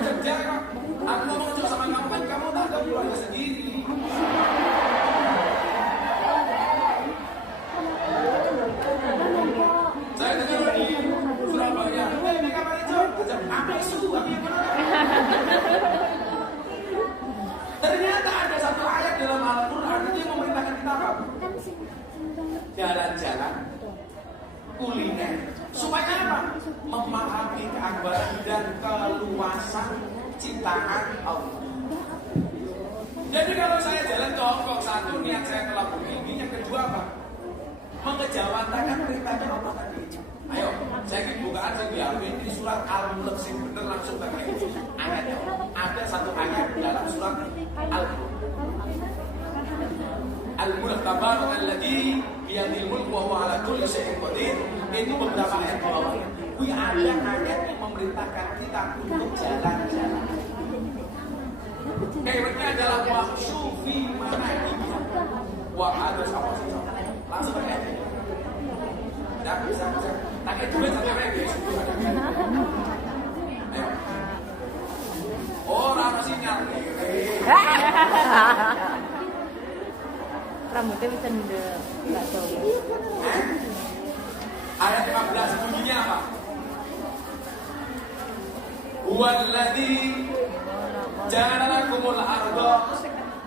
Kerja kok. Aku ngomong cok sama kamu kan kamu tak tahu keluarga sendiri. Saya dengar di Surabaya, ini kabarnya cok. Apa isu? Apa yang mana? Ternyata ada satu ayat dalam Al-Quran yang memerintahkan kita apa? Jalan-jalan, kuliner, supaya apa? Memahami keakbaran dan keluasan ciptaan Allah. Jadi kalau saya jalan ke Hongkong, satu niat saya telah begini, yang kedua apa? Mengejawantakan perintahnya Allah tadi. Ayo, saya ingin bukaan saya diambil di surat Al-Mulk sing bener langsung ke ayatnya. Ada satu ayat dalam surat Al-Mulk. Al-Mulk tabarakal-ladzi biyadil mulku wa huwa ala kulli syai'in qadir. Itu beberapa ayat di bawahnya. Ada ayat yang memerintahkan kita untuk jalan-jalan. Kayaknya adalah wahsyu fi manakibiha. Wah, ada sama sih. Langsung ayat. Tidak bisa. Pakai duit sampai lagi. Oh, rasa sinyal. rambutnya bisa ndek. Enggak tahu. Ayat 15 bunyinya apa? Walladzi ja'ala lakumul arda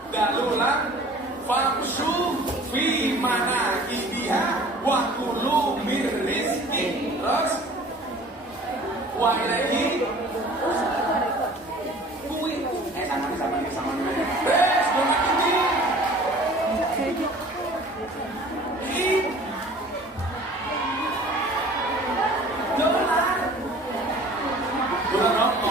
dalulan famshu fi manakibiha wa kulu mir rizqi. Terus wa ilaihi sama. Wes, belum ini. Dolar apa?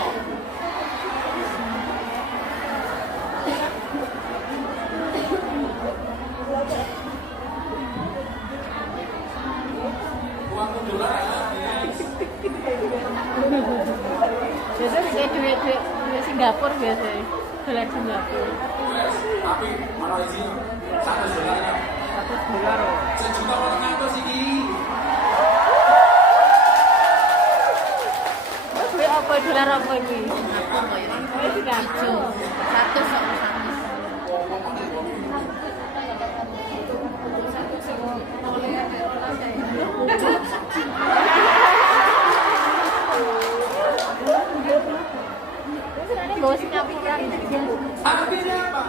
Uang dolar Biasanya kayak duit Singapura biasanya. Dolar Singapura. Wes, tapi mana isinya? $100 ya. $100 loh. $1.200 iki. Duit apa dolar apa ini? Duit Singapura. 100 sama. Ini bawa Singapura. Artinya apa?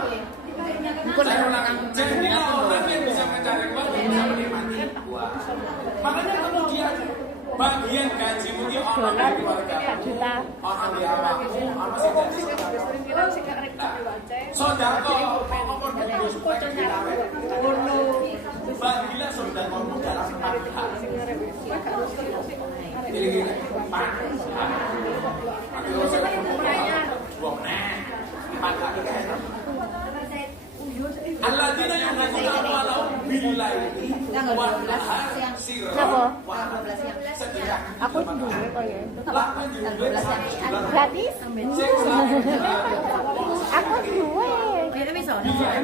Saya ulang, jadilah orang yang bisa mencari uang dan bisa menikmati uang. Makanya kemudian bagian gajimu itu orang Dolar dari keluarga, 4 juta. orang di awakmu, apa sih gaji sodako, maupun berdua supaya kita bagilah sodakomu dalam 4 hal. Jadi gini, Pak, nanti kalau saya ngomong empat kali kan? Alladzina yunfiquna amwalahum bil-laili wan-nahar sirran wa sedekah. Aku dulu kok ya. Lah duit Gratis? Aku dua.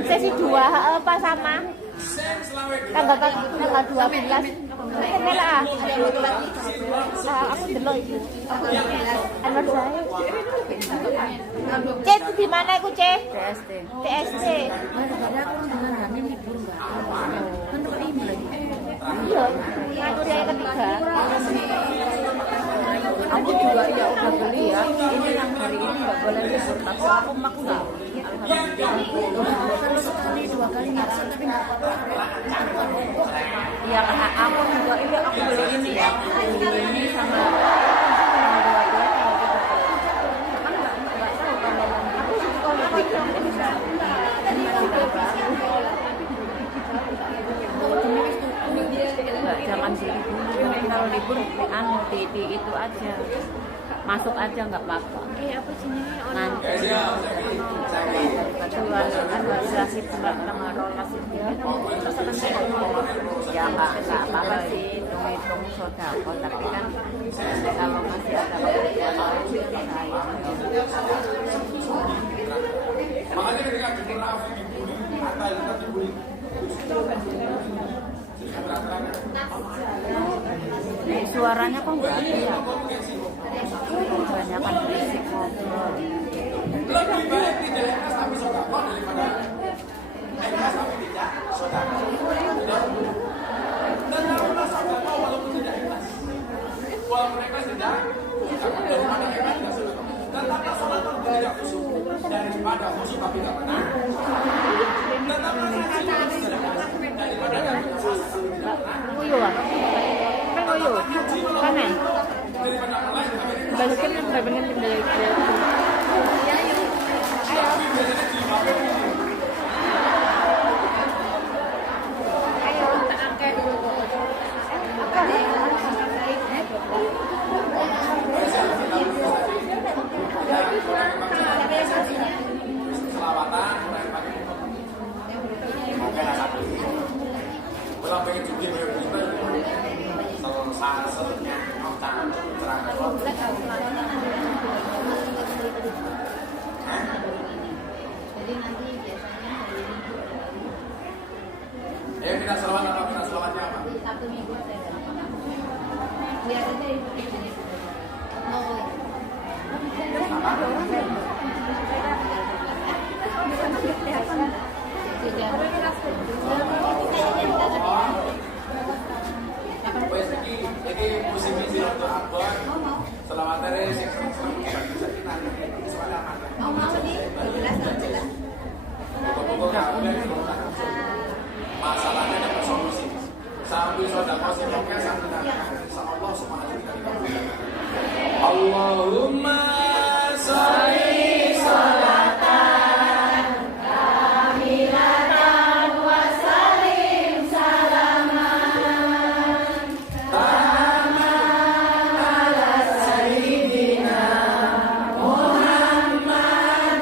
Sesi 2 apa sama? Tanggal 12. Kenal ah. Aku delok iku. Anu saya. Cek di mana iku, Cek? TST. Iya, ngatur yang ketiga. Aku juga ya udah beli ya. Ini yang hari ini nggak boleh libur, tapi aku maksa. Kalau sekali 2 kali nggak tapi nggak apa-apa. Iya, aku juga ini aku beli ini ya. Beli ini sama dua-dua kan nggak tahu kalau aku kalau bisa jangan beli dulu. Kalau libur anu di itu aja. Masuk aja nggak apa-apa. Apa sih nanti. Administrasi tengah rolas itu. Ya nggak apa-apa sih, hitung sodako. Tapi kan kalau masih ada makanya ketika Jum'at Rafi dibully, Atta kita dibully. Suaranya kok nggak ada ya? Kebanyakan berisik ngobrol. Lebih baik tidak ikhlas tapi sodako daripada ikhlas tapi tidak sodako. Dan kalau sodako walaupun tidak ikhlas, walaupun ikhlas tidak sodako daripada ikhlas tidak sodako. Dan tanpa sodako tidak khusyuk daripada khusyuk tapi tidak benar. Dan tanpa khusyuk daripada Nguyu ah? Kan nguyu? Kanan? Balikin yang bener-bener dari selawatan mungkin ada pulang pengen juga kita selesai cerah Jadi nanti biasanya ya kita selawat apa kita selawatnya apa Sabtu Minggu saya dalam biar aja itu mau Wes iki musim iki rada abot. Selawat terus sing seneng bagi sakitan. Selamat. Oh, mau nih. Jelas. Pokok kabeh masalahnya dapat solusi. Sampai sedekah sing oke sampai insyaallah semuanya kita dikabulkan. Allahumma sholli sholatan kamilatan wa sallim salaman taman ala sayyidina Muhammadin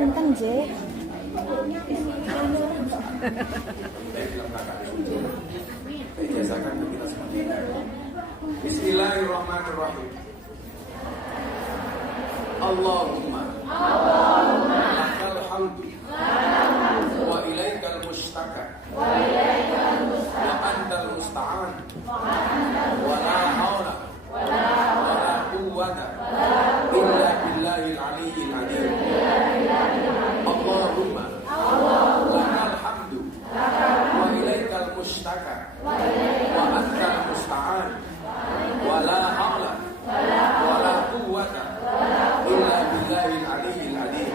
Punten, J. Biasakan kita semuanya. Bismillahirrahmanirrahim. Allahumma lakal hamdu wa ilaikal mustaka wa antal musta'an wa la hawla wa la quwwata illa billahil aliyyil azim. Allahumma lakal hamdu wa ilaikal mustaka wa antal musta'an wa la hawla wa la quwwata illa billahil aliyyil azim.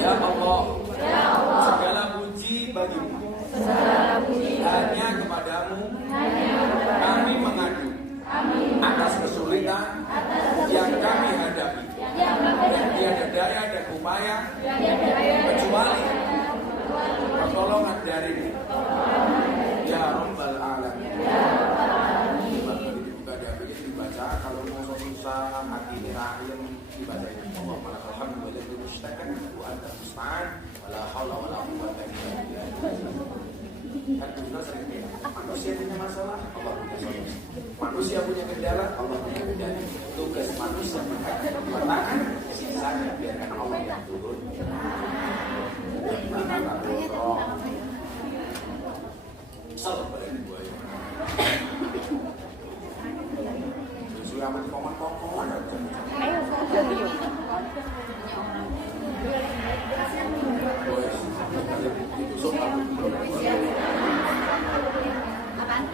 Ya Allah, segala puji bagimu, hanya kepadamu kami mengadu atas kesulitan yang kami hadapi, dan tiada daya dan upaya kecuali pertolongan darimu ya Rabbal Alamin. Dibuka dibaca, kalau mau susah hati ini rahim dibaca. Allah malakal hamdu masalah, Allah punya solusi. Manusia punya kendala, Allah punya kendali. Tugas manusia mengangkat kedua tangan, sisanya biarkan Allah yang turun. Salah pada dua ya. Sudah aman koman-koman aja. Ayo, jadi yuk. Apaan?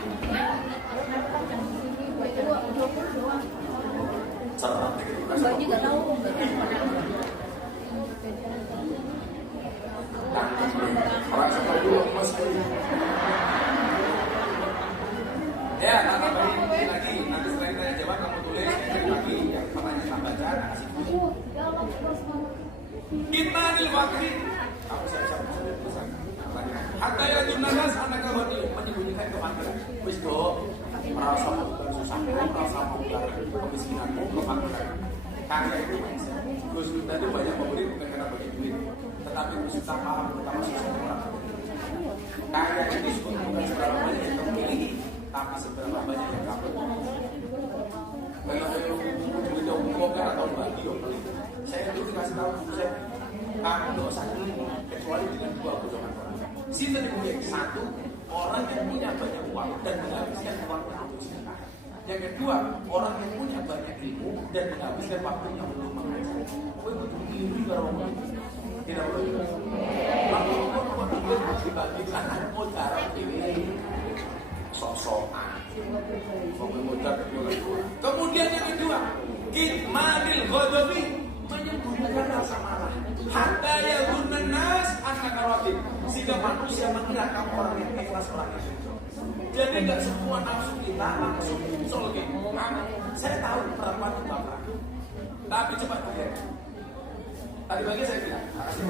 Mbak juga tahu. Orang seperti dulu mas. Ya, nanti lagi. Nanti setelah kita jawab kamu tulis lagi yang pertanyaan tak baca, kasih buku. Kita di waktu kamu siap-siap tulisan. Hatta ya junanas anak kawati menyembunyikan kefakiran. Wis go, merasa bukan susah, merasa bukan kemiskinanmu, kefakiran. Karya itu mindset. Gus Dur tadi banyak memberi bukan karena bagi duit, tetapi Gus Dur paham pertama susah orang. Karya ini bukan seberapa banyak yang kamu miliki, tapi seberapa banyak yang kamu. Kalau duitnya bukan atau bagi beli. Saya dulu dikasih tahu saya, kamu nggak usah beli kecuali dengan dua golongan orang. Sini kemudian satu orang yang punya banyak uang dan menghabiskan uangnya untuk sedekah. Yang kedua, orang yang punya banyak ilmu dan menghabiskan waktunya untuk mengajar. Kowe butuh ilmu karo wong. Tidak boleh. Kalau duit dibagi-bagikan modal ini sok-sokan. Kemudian yang kedua, kitmanil ghadabi, menyembunyikan rasa marah. Hatta yadhunnan nas annaka radin, sehingga manusia mengira kamu orang yang ikhlas, orang yang jujur. Jadi tidak semua nafsu kita langsung muncul gitu. Saya tahu perempuan itu bapak, tapi cepat lihat. Tadi pagi saya bilang, makasih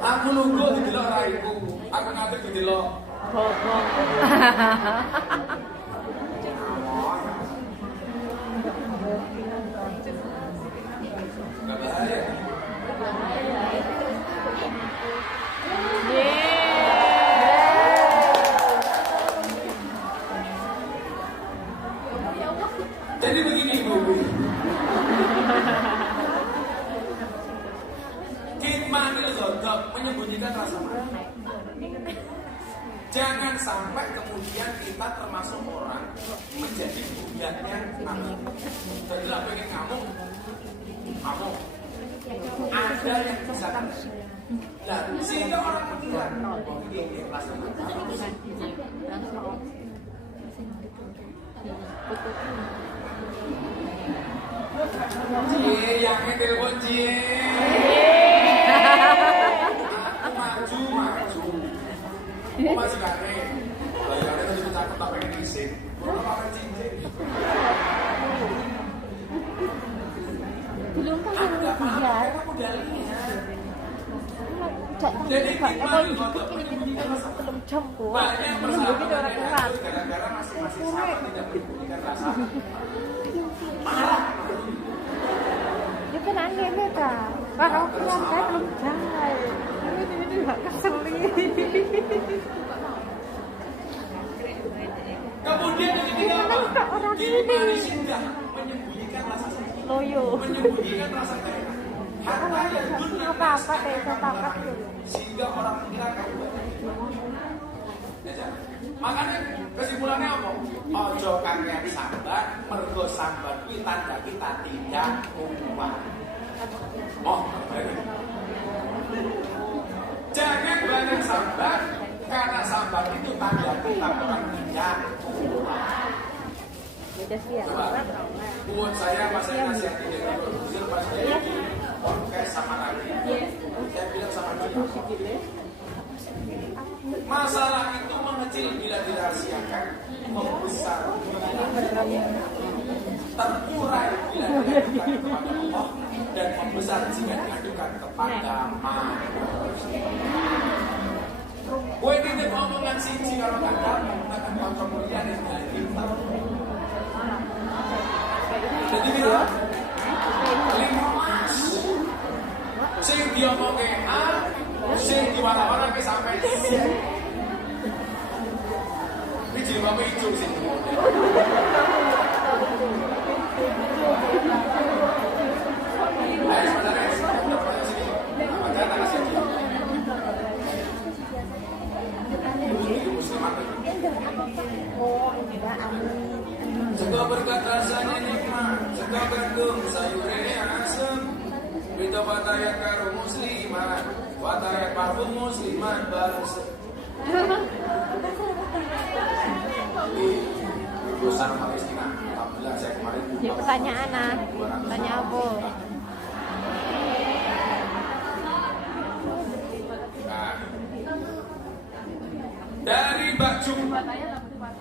aku nunggu di delok raiku, aku ngatur di delok. Gak bahaya. Jadi begini Ibu. Kitmanil ghadab, menyembunyikan rasa marah. Jangan sampai kemudian kita termasuk orang menjadi budiannya ngamuk. Jadi lah pengen ngamuk. Ada yang bisa kan? Nah, sehingga orang mengira ini ikhlas. Cie, yang telepon Cie. Aku maju. Oh masih kare. Bayarannya tadi cakep tak pengen isi. Belum pakai cincin. Belum kan udah biar. Jadi gimana kalau belum campur. Banyak persahabatan yang hancur gara-gara masing-masing sahabat tidak menyembunyikan rasa marah. Dia kan aneh mereka. Kalau pulang kan belum jalan. Ini nggak keselin. Kemudian yang ketiga apa? Gimana singgah menyembunyikan rasa sakit, menyembunyikan rasa kaya. Harta yang dunia sehingga orang mengira kamu banyak. Makanya kesimpulannya apa? Ojo kakean sambat, mergo sambat kuwi tanda kita tidak kuat. Oh, jangan banyak sambat, karena sambat itu tanda kita orang tidak kuat. Coba, buat saya pas saya nasihatin dari produser, pas saya di podcast sama lagi, saya bilang sama dia, masalah itu mengecil bila dirahasiakan, membesar terurai bila diadukan kepada Allah, dan membesar jika diadukan kepada manusia. Gue titip omongan siji kalau kadang akan kontrol mulia dan dari jadi bilang 5 mas sing diomongke A, sing diwarna-warna sampai Z. Ini jilbab hijau sih. Ayo sebentar sini. Maka tak kasih dia. Sego berkat rasanya nikmat, sego gandum sayurnya asem. Beda batayat karo muslimat, batayat parfum muslimat balsem. Urusan Palestina, alhamdulillah saya kemarin. Ini pertanyaan tanya apa? Nah, dari Mbak Jum,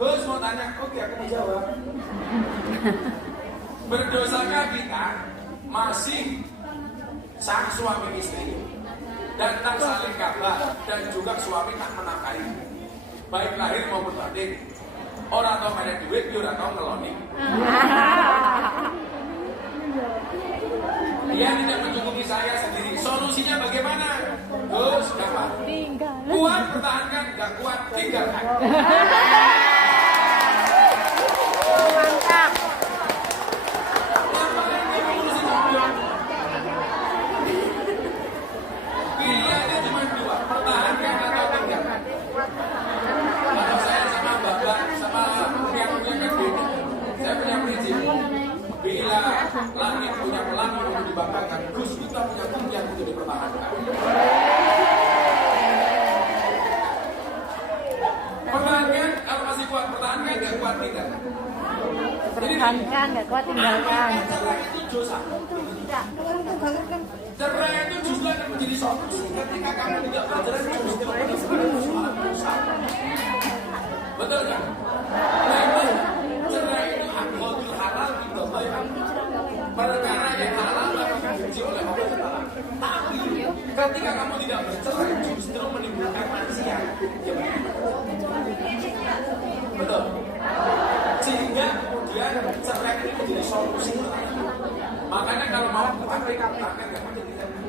Gus mau tanya, oke aku mau jawab. Berdosakah kita masih sang suami istri dan tak saling kabar dan juga suami tak menafkahi, baik lahir maupun batin. Orang tau banyak duit, orang tau ngeloni. Dia tidak mencukupi saya sendiri. Solusinya bagaimana? Gus, gampang. Kuat pertahankan, gak kuat tinggalkan. Mantap. Pilihannya cuma dua, pertahankan atau tinggalkan. Kalau saya sama bapak, sama yang punya kan beda. Saya punya prinsip. Bila langit punya pelangi untuk dibakarkan, Gus kita punya pilihan untuk dipertahankan. Pertahankan, kalau masih kuat pertahankan, gak kuat tinggalkan. Pertahankan, gak kuat tinggalkan. Cerai itu dosa. Cerai itu justru akan menjadi solusi ketika kamu tidak bercerai, justru akan menjadi persoalan dosa. Betul kan? Memang cerai itu akhdul halal gitu, perkara yang halal akan dibenci oleh Allah Taala. Tapi ketika kamu tidak bercerai, justru menimbulkan maksiat. Betul. Sehingga kemudian cerai ini menjadi solusi. Makanya kalau mau praktek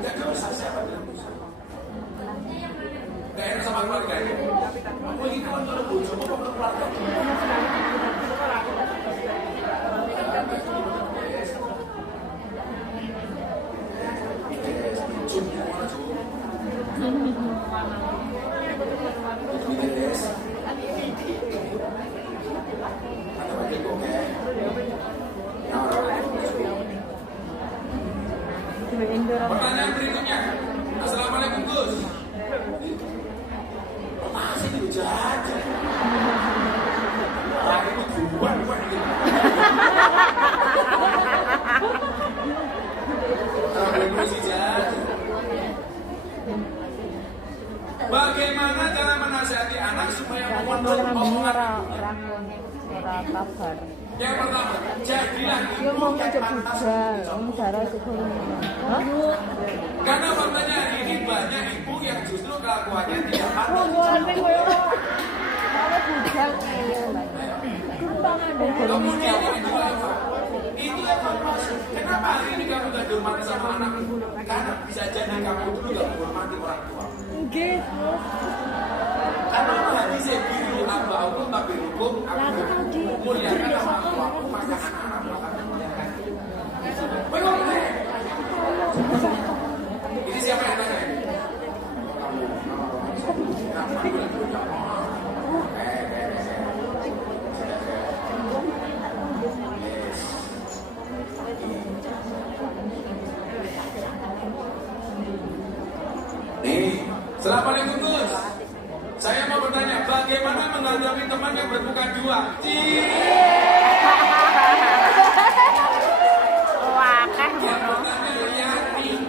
nggak usah siapa bilang dosa. Gak enak sama keluarga ini. Aku ini kan kalau bujur mau keluarga. Pertanyaan berikutnya. Assalamualaikum Gus. Masih dijajan. Hari ini buat gitu. Bagaimana cara menasihati anak supaya mengontrol omongan ibunya? Yang pertama, jadilah ibu yang pantas. Karena faktanya hari ini banyak ibu yang justru kelakuannya tidak pantas. Kemudian yang kedua apa? Itu evaluasi. Kenapa hari ini kamu gak dihormati sama anak? Karena bisa jadi kamu dulu gak menghormati orang tua. Karena hadis biru apa hukum tapi hukum muliakan orang tuamu maka anak-anak akan memuliakan. Bagaimana? Ini siapa yang tanya ini? Assalamualaikum Gus. Saya mau bertanya, bagaimana menghadapi teman yang berbuka dua? Wah, kan Yang pertama Yani.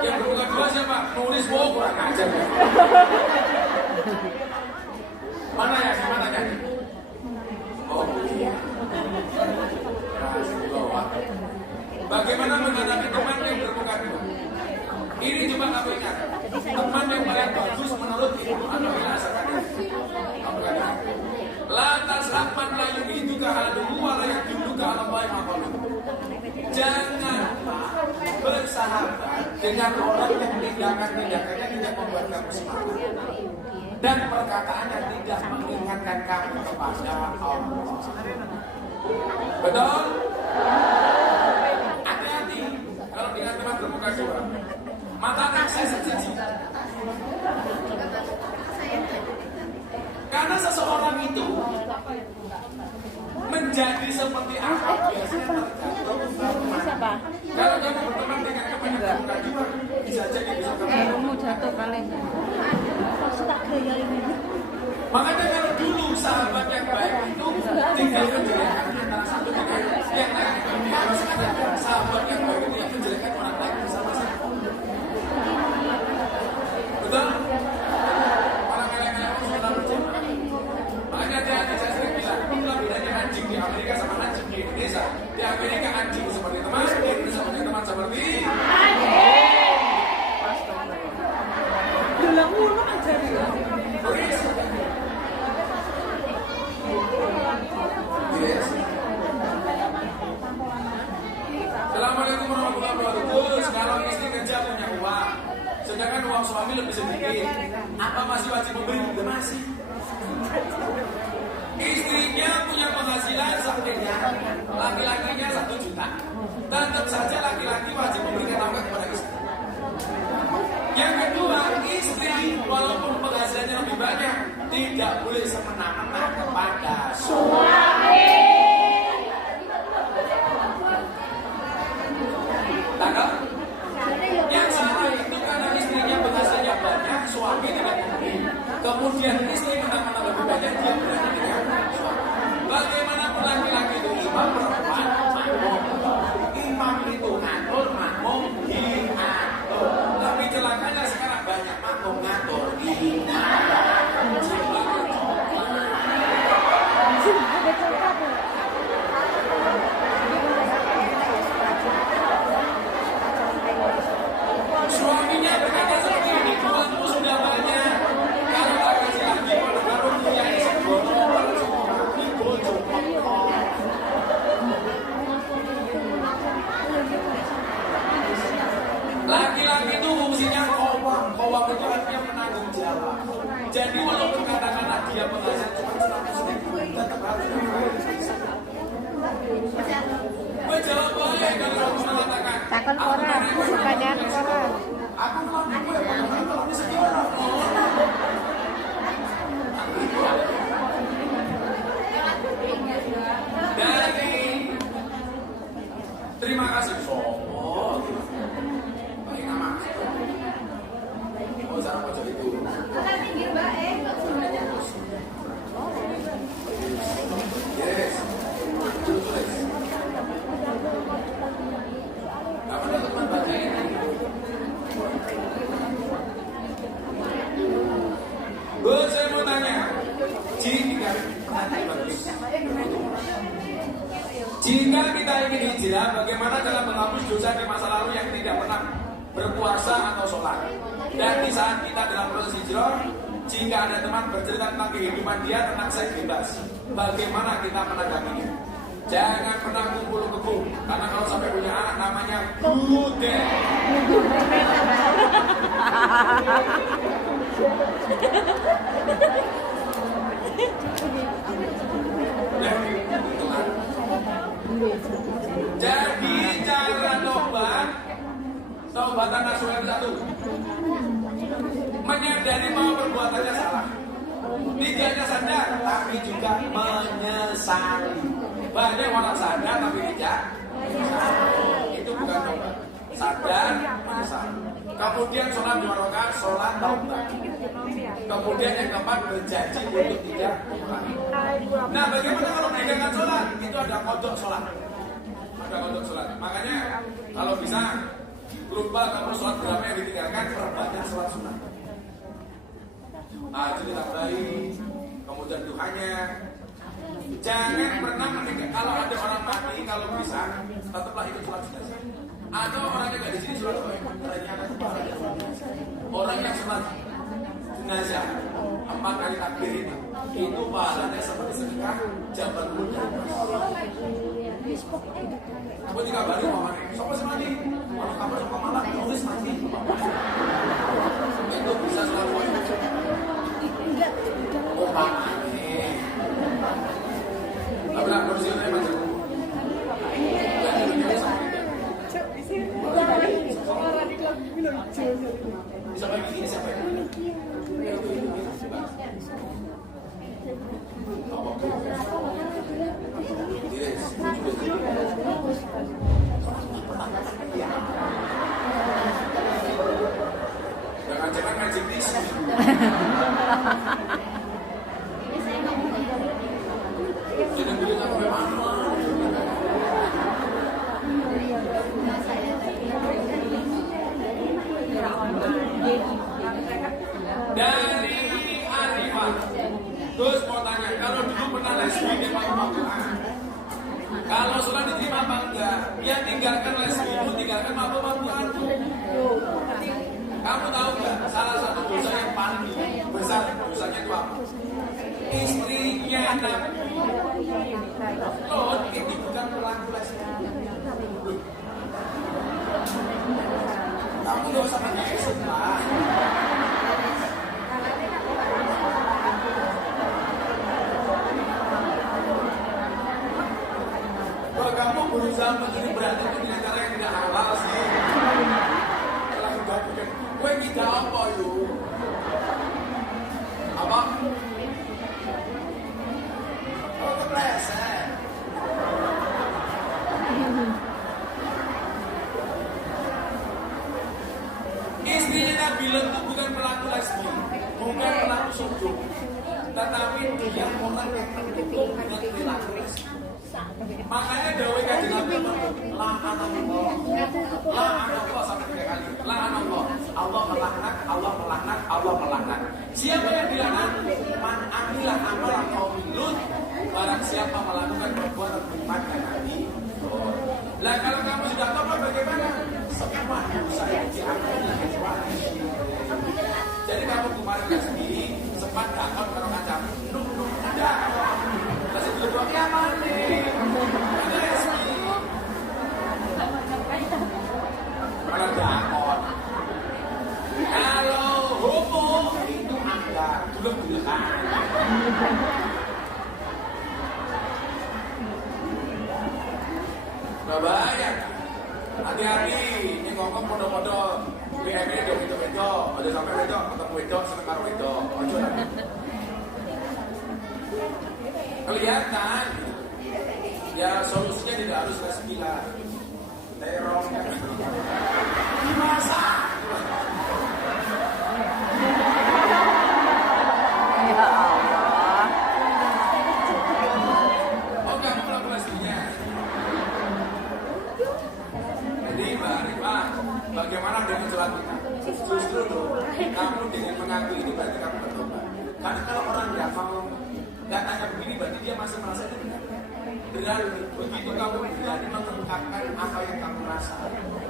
Yang berbuka dua siapa? Nulis kurang ajar. Mana ya? Mana Yani? Oh iya. Bagaimana menghadapi teman yang berbuka dua? Ini cuma kamu ingat. Teman yang paling bagus menurut ibu apabila sekali lantas rapat layu itu kehadu walayat dulu kalau baik makhluk. Janganlah bersahabat dengan orang yang tindakannya tidak membuat kamu semangat dan perkataannya tidak mengingatkan kamu kepada Allah. Betul? Hati-hati kalau dengan teman bermuka dua. Mata anak saya sensitif. Karena seseorang itu menjadi seperti apa biasanya tergantung teman. Kalau kamu berteman dengan teman yang bermuka dua, bisa jadi bisa Kamu jatuh kali. Makanya kalau dulu sahabat yang baik itu tidak menjelekkan antara satu dengan yang lain. Kalau sekarang sahabat yang baik itu yang menjelekkan orang lain bersama-sama. Betul? Orang elek-elek itu sudah berjamaah. Makanya hati-hati, saya sering bilang, itulah bedanya anjing di Amerika sama anjing di Indonesia. Di Amerika anjing seperti teman, di Indonesia punya teman seperti Assalamualaikum warahmatullahi wabarakatuh. Kalau istri kerja punya uang, sedangkan uang suami lebih sedikit, apa masih wajib memberi? Tidak masih. Istrinya punya penghasilan sampingnya, laki-lakinya 1 juta. Tetap saja laki-laki wajib memberikan nafkah kepada istri. Yang kedua, istri walaupun penghasilannya lebih banyak, tidak boleh semena-mena kepada suami. Tanggal? Yang salah itu karena istrinya penghasilannya banyak, suami tidak memberi. Kemudian istri menang-menang lebih banyak, dia berani dengan suami. Bagaimanapun laki-laki itu imam, perempuan makmum. Imam itu ngatur, makmum diatur. Tapi celakanya sekarang banyak makmum ngatur imam. Suaminya berkata seperti ini, uangmu sudah banyak. Kalau tak kasih lagi, baru punya isi botol, di bocor. Laki-laki itu fungsinya kowam itu artinya menanggung jawab. Jadi walaupun katakanlah dia penghasilan cuma 100.000, tetap harus menjawab baik kalau aku mengatakan. Takon orang, keadaan orang. Aku melakukan kalau bisa gimana? Dari terima kasih sombong. Pakai nama. Oh, cara pojok itu. Yes. Tulis. Kamu ada teman baca ini? Bu, saya mau tanya. Jika kita ingin hijrah, bagaimana cara menghapus dosa di masa lalu yang tidak pernah berpuasa atau sholat? Dan di saat kita dalam proses hijrah, jika ada teman bercerita tentang kehidupan dia tentang seks bebas, bagaimana kita menanggapinya? Jangan pernah kumpul kebun, karena kalau sampai punya anak namanya Bude. Jadi cara taubatan nasuha itu satu, menyadari bahwa perbuatannya salah. Tidak hanya sadar, tapi juga menyesali. Banyak orang sadar tapi tidak menyesali. Itu bukan taubat. Sadar, menyesal. Kemudian sholat 2 rakaat, sholat taubat. Kemudian yang keempat berjanji untuk tidak mengulangi. Nah, bagaimana kalau meninggalkan sholat? Itu ada kodok sholat. Ada kodok sholat. Makanya kalau bisa lupa kamu sholat berapa yang ditinggalkan, perbanyak sholat sunat. Itu ditambahi, kemudian duhanya. Jangan pernah meninggalkan. Kalau ada orang mati, kalau bisa tetaplah ikut sholat jenazah. Atau orangnya nggak di sini sholat orang yang sholat jenazah 4 kali takbir itu pahalanya seperti sedekah jabat muda. Aku 3 kali mau Sopo sing mati? Kalau kamu sopo malah nulis mati. Itu bisa selalu oh makanya. Tapi lah kursinya macam bisa bagi ini siapa ya? Jangan magic this. Jangan bilang apa mana. Dari Arifah. Terus mau tanya, kalau dulu pernah lesbi dia mau kalau sudah diterima apa enggak? Dia tinggalkan lesbimu, tinggalkan mabuk-mabukan. Kamu tahu nggak? Salah satu dosa yang paling besar dosanya itu apa? Istrinya Nabi Lot itu bukan pelaku lesbi. Kamu nggak usah pakai esok lah. Kalau kamu berusaha mencari berarti dengan cara yang tidak halal sih. Kalau sudah punya, gue tidak apa yuk? Apa? Oh kepleset. Istrinya Nabi Lot itu bukan pelaku lesbi, bukan pelaku sodom, tetapi dia orang yang mendukung dengan perilaku lesbi. Makanya dawai kajian Nabi la'anallah, la'anallah sampai 3 kali, la'anallah, Allah melaknat, Allah melaknat, Allah melaknat. Siapa yang dilaknat? Man amilah amalan qaumil Lut, barang siapa melakukan perbuatan beriman dan Nabi. Lah kalau kamu sudah tobat bagaimana? Semua dosa yang diampuni kecuali syirik. Jadi kamu kemarin sendiri sempat takut kalau macam nuk ada. Masih belum ya mana? Ada resmi. Kalau takut. Kalau homo itu ada belum. Bahaya. Hati-hati, ini ngomong podo-podo BM-nya dia wedok-wedok, ada sampai wedok, ketemu wedok, seneng karo wedok. Ojo lagi. Kelihatan. Ya solusinya tidak harus lesbi lah. Terong. Masa? Ya Allah. Oh, kamu pelaku lesbinya. Jadi Mbak Arifah, bagaimana dengan sholat kita? Justru kamu dengan mengaku ini berarti kamu bertobat. Karena kalau orang nggak tanya begini, berarti dia masih merasa itu benar. Benar, begitu kamu berani mengungkapkan apa yang kamu rasa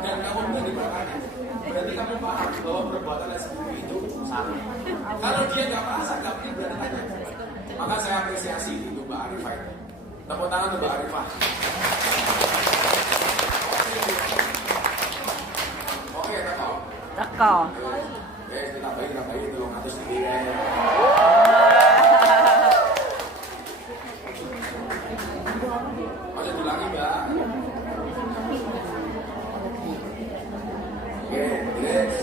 dan kamu berani bertanya, berarti kamu paham bahwa perbuatan lesbi itu salah. Kalau dia nggak merasa, nggak mungkin berani tanya. Maka saya apresiasi itu Mbak Arifah. Tepuk tangan untuk Mbak Arifah. Oke, teko. Teko. Ditambahin itu loh, atas sendiri. Masih diulangi, Mbak. Oke, yes.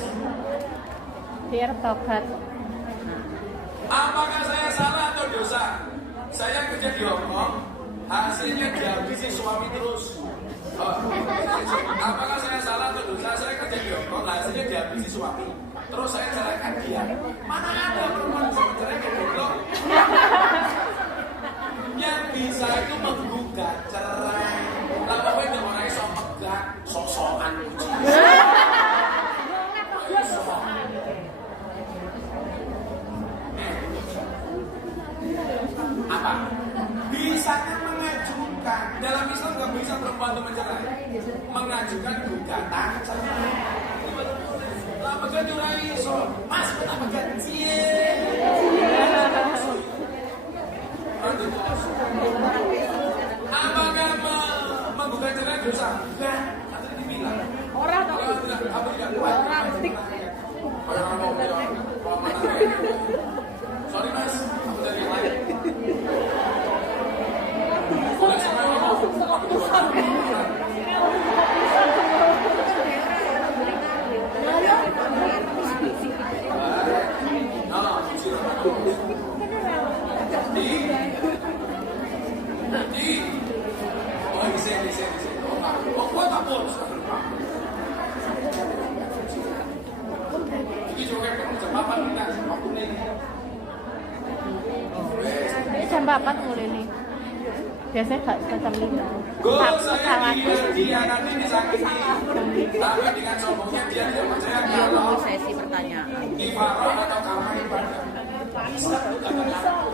Biar tobat. Apakah saya salah atau dosa? Saya kerja di Hongkong, hasilnya dihabisi suami terus. Apakah saya salah atau dosa? Saya kerja di Hongkong, hasilnya dihabisi suami. Terus saya ceraikan dia. Mana ada perempuan bisa menceraikan goblok? Yang bisa itu menggugat cerai. Lah pokoknya jangan orang iso megah, sok-sokan uji. Apa? Bisanya mengajukan. Dalam Islam nggak bisa perempuan itu mencerai. Mengajukan gugatan cerai. Lah pegan nyurai iso. Mas kenapa kecil? Apakah menggugat cerai dosa? Enggak. Atau ini Papan enggak, waktu ini. Jam 4 mulai nih. Biasanya gak jam 5. Gol saya dia nanti disakiti. Tapi dengan sombongnya dia tidak percaya Dia kalau mau sesi pertanyaan. Ibarat atau karma ibadah. Islam bukan agama.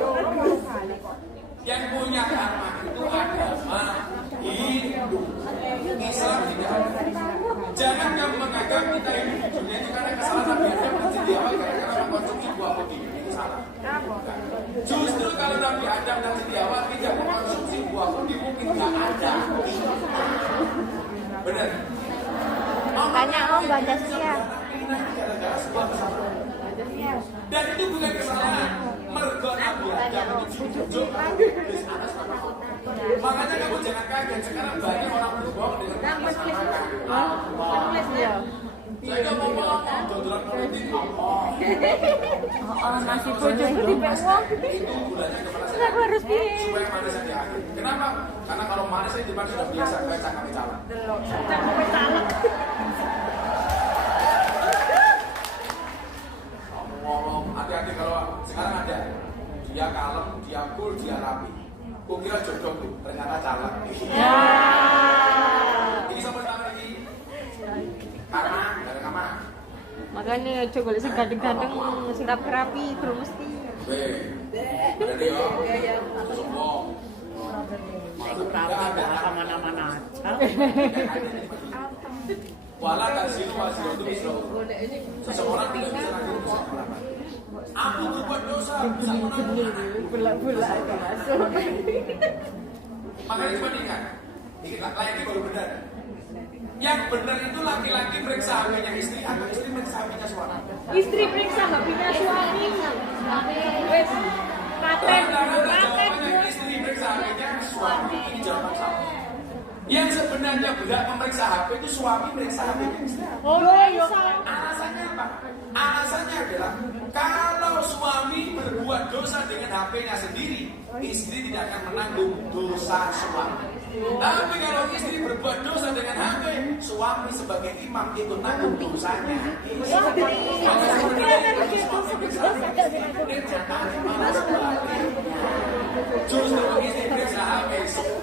Yang punya karma itu agama Hindu. Islam tidak. Jangan kamu menganggap kita ini di dunia ini karena kesalahan Nabi Adam dan Siti Hawa gara-gara mengkonsumsi buah putih. Itu salah. Justru kalau Nabi Adam dan Siti Hawa tidak mengkonsumsi buah putih mungkin nggak ada. Benar. Tanya Om baca siap. Gara-gara sebuah kesalahan. Dan itu bukan kesalahan. Mergo Nabi Adam itu dibujuk iblis atas nama Allah. Makanya kamu jangan kaget sekarang banyak orang berbohong dengan masalah. Saya mau ngomong dodoran politik apa? Masih bodoh itu di bewong. Itu gulanya kepala saya. Aku harus pilih. Supaya manisnya di akhir. Kenapa? Karena kalau manisnya di depan sudah biasa kayak cakap calon. Cakep calon. Ngomong hati-hati kalau sekarang ada dia kalem, dia cool, dia rapi. Kukira jodoh tuh, ternyata calon. Ya. Ini sama sama ini. Karena dari kamar. Makanya coba sing gandeng-gandeng sing rapi bro mesti. Ada dia. Sombong. Aku rapi enggak mana-mana aja. Wala kasih masih untuk Islam. Seseorang tidak bisa lagi dosa orang. Aku berbuat dosa bisa menanggung. Bola-bola itu masuk. Makanya dibandingkan. Lagi baru benar. Yang benar itu laki-laki periksa HP-nya istri atau istri periksa HP-nya suami. Istri periksa HP-nya suami. Wes. Paten. Jawabannya istri periksa HP-nya suami. Ini jawaban salah. Yang sebenarnya benar memeriksa HP itu suami periksa HP-nya istri. Oh iya. Alasannya apa? Alasannya adalah kalau suami berbuat dosa dengan HP-nya sendiri, istri tidak akan menanggung dosa suami. Tapi kalau istri berbuat dosa dengan HP, suami sebagai imam itu nanggung dosanya. Justru istri periksa HP suami.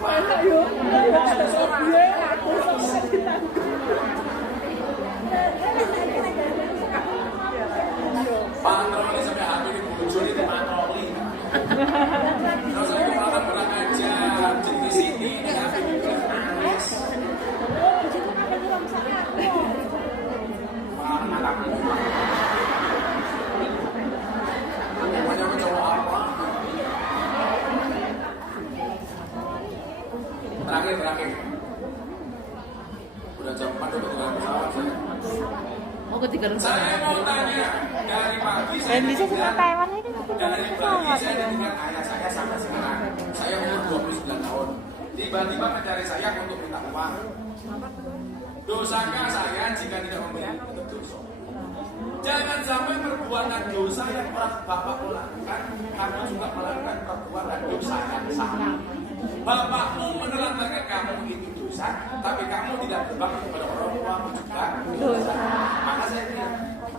Patroli sampai HP di bujur itu patroli. Kalau saya kemarin pernah ngajar di sini di HP di nangis. Namanya cowok apa? Terakhir. Udah jam 4 udah tinggal pesawat saya. Oh ketika Saya mau tanya dari pagi saya bisa sama Taiwan itu dari pagi saya dengan ayah saya sampai sekarang. Saya umur 29 tahun. Tiba-tiba mencari saya untuk minta uang. Dosakah saya jika tidak memberi? Itu dosa. Jangan sampai perbuatan dosa yang orang bapak melakukan, kamu juga melakukan perbuatan dosa yang sama. Bapakmu menelantarkan kamu itu dosa, tapi kamu tidak berbakti kepada orang tuamu juga dosa. Maka saya bilang,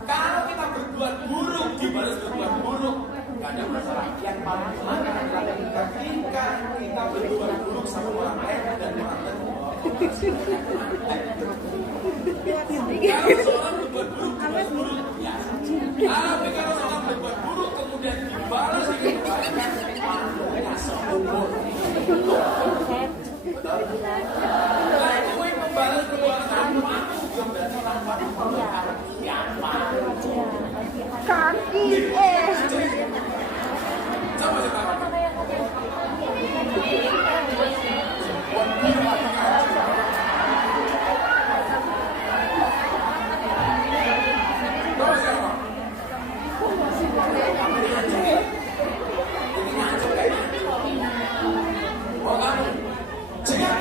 kalau kita berbuat buruk dibalas berbuat buruk, nggak ada masalah. Yang paling gimana adalah ketika kita berbuat buruk sama orang lain dan orang lain kalau seorang berbuat buruk dibalas buruk biasa. Tapi kalau seorang berbuat buruk kemudian dibalas dengan kebaikan, maknanya seumur. Lalu membalas perbuatan kamu yang berarti tanpa diperlukan siapa? kaki Coba saya tahu. Coba saya tahu. Ini ngaco kayaknya. Oh kamu, jangan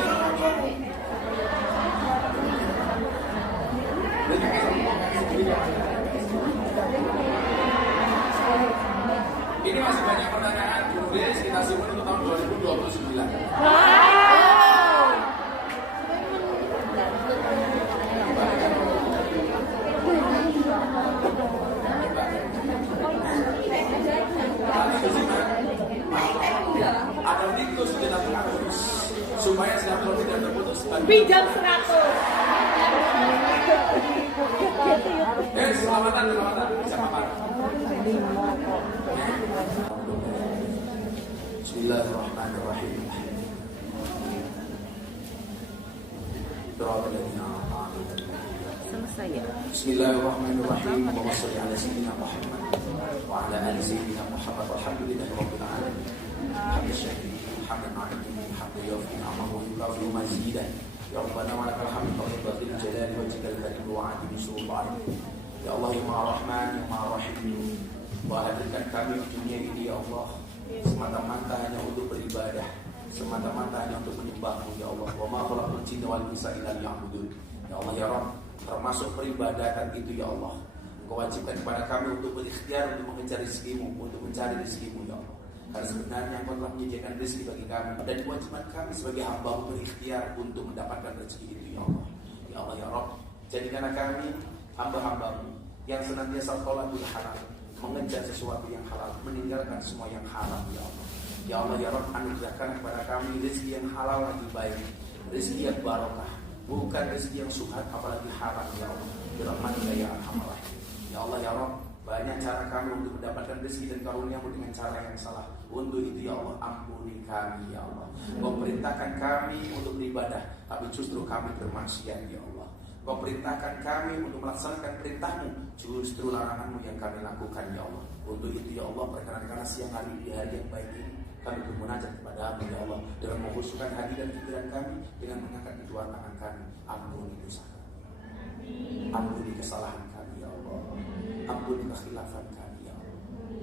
ini masih banyak pertanyaan tulis kita simpan untuk tahun 2029. Pinjam 100. Selamatan. Siapa Pak? Bismillahirrahmanirrahim. Selesai ya. Bismillahirrahmanirrahim. Allahumma shalli ala sayyidina Muhammad wa ala ali sayyidina Muhammad. Walhamdulillahirabbil alamin. Hamdan syakir, hamdan ma'idin, hamdan yafi ni'amahu wa yukafi mazidah. Ya Rabbana wa lakal hamd wa yabghil jalali wa jikal karim wa adim sultan. Ya Allah ya Maha Rahman, ya Maha Rahim. Hadirkan kami di dunia ini ya Allah semata-mata hanya untuk beribadah, semata-mata hanya untuk menyembah-Mu ya Allah. Wa ma khalaqtul jinna wal insa illa liya'budun. Ya Allah ya Rabb, termasuk peribadatan itu ya Allah. Engkau wajibkan kepada kami untuk berikhtiar untuk mengejar rezeki-Mu, untuk mencari rezeki-Mu ya Allah. Karena sebenarnya Engkau telah menyediakan rezeki bagi kami dan kewajiban kami sebagai hamba-Mu berikhtiar untuk mendapatkan rezeki itu ya Allah. Ya Allah ya Rabb, jadikanlah kami hamba-hamba-Mu yang senantiasa tolakul halal, mengejar sesuatu yang halal, meninggalkan semua yang haram ya Allah. Ya Allah ya Rabb, anugerahkan kepada kami rezeki yang halal lagi baik, rezeki yang barokah, bukan rezeki yang subhat apalagi haram ya Allah. Birahmatika ya arhamar rahim. Ya Allah ya Rabb, banyak cara kami untuk mendapatkan rezeki dan karunia-Mu dengan cara yang salah. Untuk itu ya Allah, ampuni kami ya Allah. Kau perintahkan kami untuk beribadah, tapi justru kami bermaksiat ya Allah. Kau perintahkan kami untuk melaksanakan perintah-Mu, justru larangan-Mu yang kami lakukan ya Allah. Untuk itu ya Allah, perkenankanlah siang hari di hari yang baik ini kami bermunajat kepada-Mu ya Allah, dengan menghusukkan hati dan pikiran kami, dengan mengangkat kedua tangan kami. Ampuni dosa kami, ampuni kesalahan kami ya Allah, ampuni kekhilafan kami ya Allah,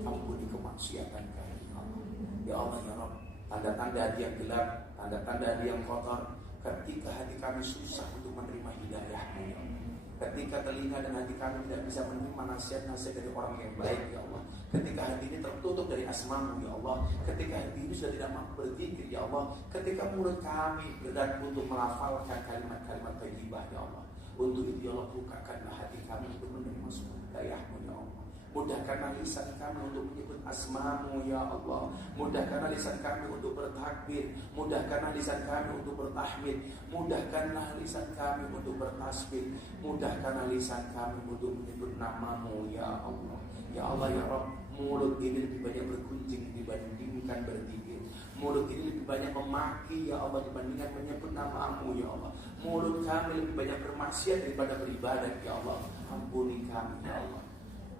ampuni kemaksiatan kami ya Allah. Ya Allah ya Rabb, tanda-tanda hati yang gelap, tanda-tanda hati yang kotor, ketika hati kami susah untuk menerima hidayah-Mu ya Allah, ketika telinga dan hati kami tidak bisa menerima nasihat-nasihat dari orang yang baik ya Allah, ketika hati ini tertutup dari asma-Mu ya Allah, ketika hati ini sudah tidak mampu berzikir ya Allah, ketika mulut kami berat untuk melafalkan kalimat-kalimat thayyibah ya Allah. Untuk itu ya Allah, bukakanlah hati kami untuk menerima semua hidayah-Mu ya Allah. Mudahkanlah lisan kami untuk menyebut asma-Mu ya Allah. Mudahkanlah lisan kami untuk bertakbir, mudahkanlah lisan kami untuk bertahmid, mudahkanlah lisan kami untuk bertasbih, mudahkanlah lisan kami untuk menyebut nama-Mu ya Allah. Ya Allah ya Rabb, mulut ini lebih banyak bergunjing dibandingkan berzikir. Mulut ini lebih banyak memaki ya Allah dibandingkan menyebut nama-Mu ya Allah. Mulut kami lebih banyak bermaksiat daripada beribadah ya Allah. Ampuni kami ya Allah.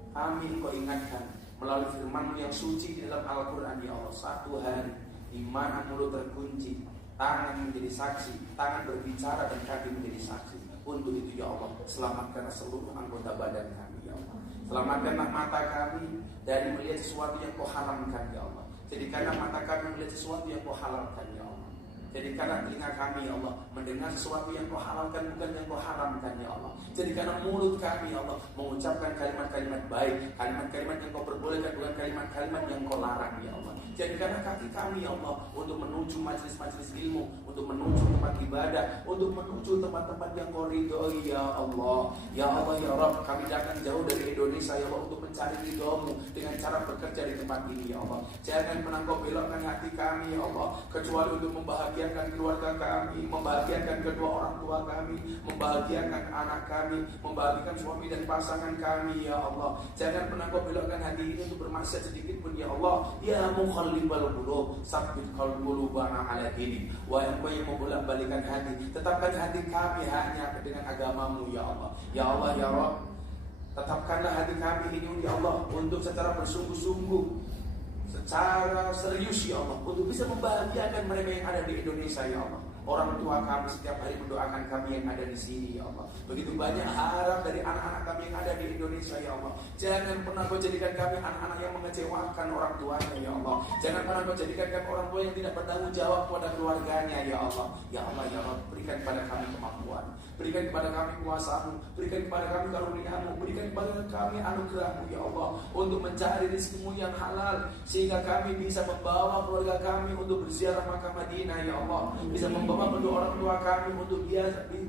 Kami Engkau ingatkan melalui firman-Mu yang suci di dalam Al-Quran ya Allah, satu hari di mana mulut terkunci, tangan menjadi saksi, tangan berbicara dan kaki menjadi saksi. Untuk itu ya Allah, selamatkanlah seluruh anggota badan kami ya Allah. Selamatkanlah mata kami dari melihat sesuatu yang Kau haramkan ya Allah. Jadikanlah mata kami melihat sesuatu yang Kau halalkan ya Allah. Jadikanlah telinga kami ya Allah mendengar sesuatu yang Kau halalkan, bukan yang Kau haramkan ya Allah. Jadikanlah mulut kami ya Allah mengucapkan kalimat-kalimat baik, kalimat-kalimat yang Kau perbolehkan, bukan kalimat-kalimat yang Kau larang ya Allah. Jadikanlah kaki kami ya Allah untuk menuju majelis-majelis ilmu, untuk menuju tempat ibadah, untuk menuju tempat-tempat yang Kau ridhoi ya Allah. Ya Allah ya Rabb, kami datang jauh dari Indonesia ya Allah untuk mencari ridho-Mu dengan cara bekerja di tempat ini ya Allah. Jangan pernah Kau belokkan hati kami ya Allah, kecuali untuk membahagiakan keluarga kami, membahagiakan kedua orang tua kami, membahagiakan anak kami, membahagiakan suami dan pasangan kami ya Allah. Jangan pernah Kau belokkan hati ini untuk bermaksiat sedikit pun ya Allah. Ya muqallibal qulub, tsabbit qulubana ala dinik. Wahai Engkau yang membolak-balikan hati, tetapkan hati kami hanya dengan agama-Mu ya Allah. Ya Allah ya Rabb, tetapkanlah hati kami ini ya Allah untuk secara bersungguh-sungguh, secara serius ya Allah, untuk bisa membahagiakan mereka yang ada di Indonesia ya Allah. Orang tua kami setiap hari mendoakan kami yang ada di sini ya Allah. Begitu banyak harap dari anak-anak kami yang ada di Indonesia ya Allah. Jangan pernah Kau jadikan kami anak-anak yang mengecewakan orang tuanya ya Allah. Jangan pernah Kau jadikan kami orang tua yang tidak bertanggung jawab kepada keluarganya ya Allah. Ya Allah ya Allah, berikan kepada kami kemampuan, berikan kepada kami kuasa-Mu, berikan kepada kami karunia-Mu, berikan kepada kami anugerah-Mu ya Allah, untuk mencari rezeki-Mu yang halal, sehingga kami bisa membawa keluarga kami untuk berziarah Makkah Madinah ya Allah, bisa membawa kedua orang tua kami untuk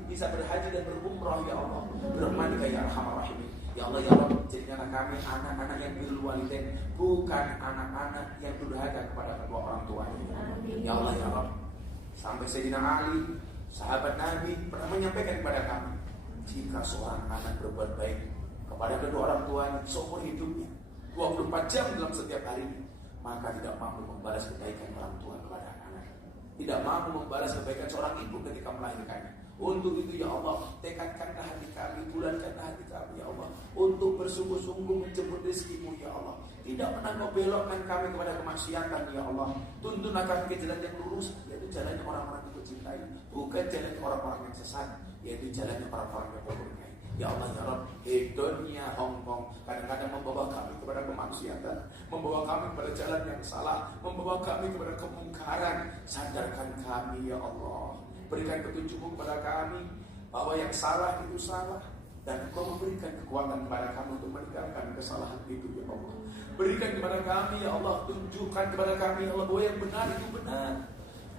bisa berhaji dan berumrah ya Allah. Birahmatika ya arhamar rahimin. Ya Allah ya Rabb, jadikanlah kami anak-anak yang birrul walidain, bukan anak-anak yang durhaka kepada kedua orang tuanya. Ya Allah ya Rabb, sampai Sayyidina Ali Sahabat Nabi pernah menyampaikan kepada kami, jika seorang anak berbuat baik kepada kedua orang tuanya seumur hidupnya 24 jam dalam setiap hari, maka tidak mampu membalas kebaikan orang tua kepada anak, tidak mampu membalas kebaikan seorang ibu ketika melahirkannya. Untuk itu ya Allah, tekadkanlah hati kami, bulatkanlah hati kami ya Allah, untuk bersungguh-sungguh menjemput rezeki-Mu ya Allah. Tidak pernah Kau belokkan kami kepada kemaksiatan ya Allah. Tuntunlah kami ke jalan yang lurus, yaitu jalannya orang-orang yang Kau cintai, bukan jalannya orang-orang yang sesat, yaitu jalannya orang-orang yang Kau berkahi. Ya Allah ya Rabb, hedonnya Hongkong kadang-kadang membawa kami kepada kemaksiatan, membawa kami kepada jalan yang salah, membawa kami kepada kemungkaran. Sadarkan kami ya Allah, berikan petunjuk kepada kami bahwa yang salah itu salah, dan Engkau memberikan kekuatan kepada kami untuk meninggalkan kesalahan itu ya Allah. Berikan kepada kami ya Allah, tunjukkan kepada kami ya Allah bahwa yang benar itu benar,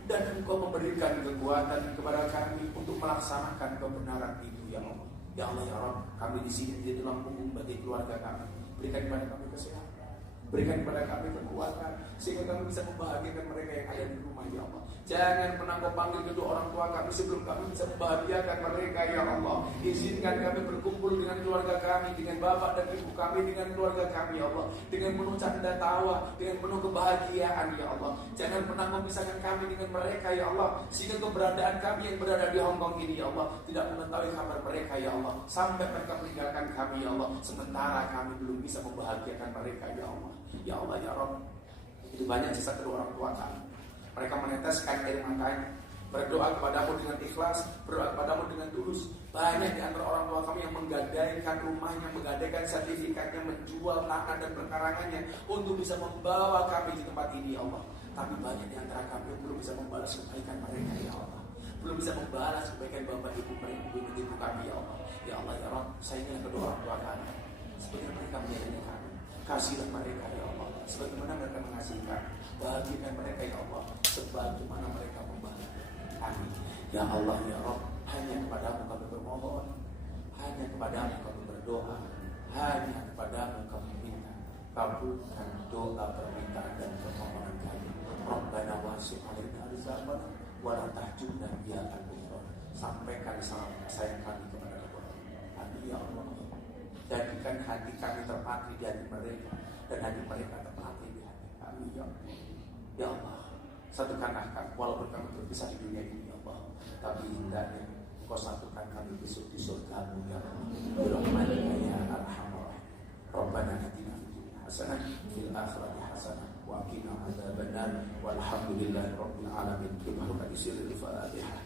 dan Engkau memberikan kekuatan kepada kami untuk melaksanakan kebenaran itu ya Allah. Ya Allah ya Rabb, kami di sini menjadi tulang punggung bagi keluarga kami. Berikan kepada kami kesehatan, berikan kepada kami kekuatan, sehingga kami bisa membahagiakan mereka yang ada di rumah ya Allah. Jangan pernah Kau panggil kedua orang tua kami sebelum kami bisa membahagiakan mereka ya Allah. Izinkan kami berkumpul dengan keluarga kami, dengan bapak dan ibu kami, dengan keluarga kami ya Allah, dengan penuh canda tawa, dengan penuh kebahagiaan ya Allah. Jangan pernah memisahkan kami dengan mereka ya Allah, sehingga keberadaan kami yang berada di Hongkong ini ya Allah tidak mengetahui kabar mereka ya Allah, sampai mereka meninggalkan kami ya Allah, sementara kami belum bisa membahagiakan mereka ya Allah. Ya Allah ya Rabb, itu banyak sisa kedua orang tua kami. Mereka meneteskan air matanya, berdoa kepadamu dengan ikhlas, berdoa kepadamu dengan tulus. Banyak di antara orang tua kami yang menggadaikan rumahnya, menggadaikan sertifikatnya, menjual tanah dan perkarangannya untuk bisa membawa kami di tempat ini ya Allah. Tapi banyak di antara kami yang belum bisa membalas kebaikan mereka ya Allah, belum bisa membalas kebaikan bapak ibu kami ya Allah. Ya Allah ya Rabb, sayangilah kedua orang tua kami seperti mereka menyayangi kami. Kasihlah mereka ya Allah sebagaimana mereka mengasihi kami. Bahagiakan mereka ya Allah sebagaimana mereka membahagiakan kami. Ya Allah ya Rabb, hanya kepadamu kami bermohon, hanya kepadamu kami berdoa, hanya kepadamu kami minta. Kabulkan doa, permintaan dan permohonan kami. Rabbana wasi' alaina rizqana wa la tahjurna ya al-bukhara. Sampaikan salam sayang kami kepada kami ya Allah. Jadikan hati kami terpatri di hati mereka, dan hati mereka terpatri di hati kami ya Allah. Ya Allah, satukanlah kami walaupun kami terpisah di dunia ini ya Allah, tapi hendaknya Kau satukan kami besok di surga-Mu ya Allah. Birahmatika ya arhamar rahimin. Rabbana atina fid dunya hasanah fil akhirati hasanah wa qina adzabannar. Walhamdulillahi rabbil alamin. Bi barakati sirril Fatihah.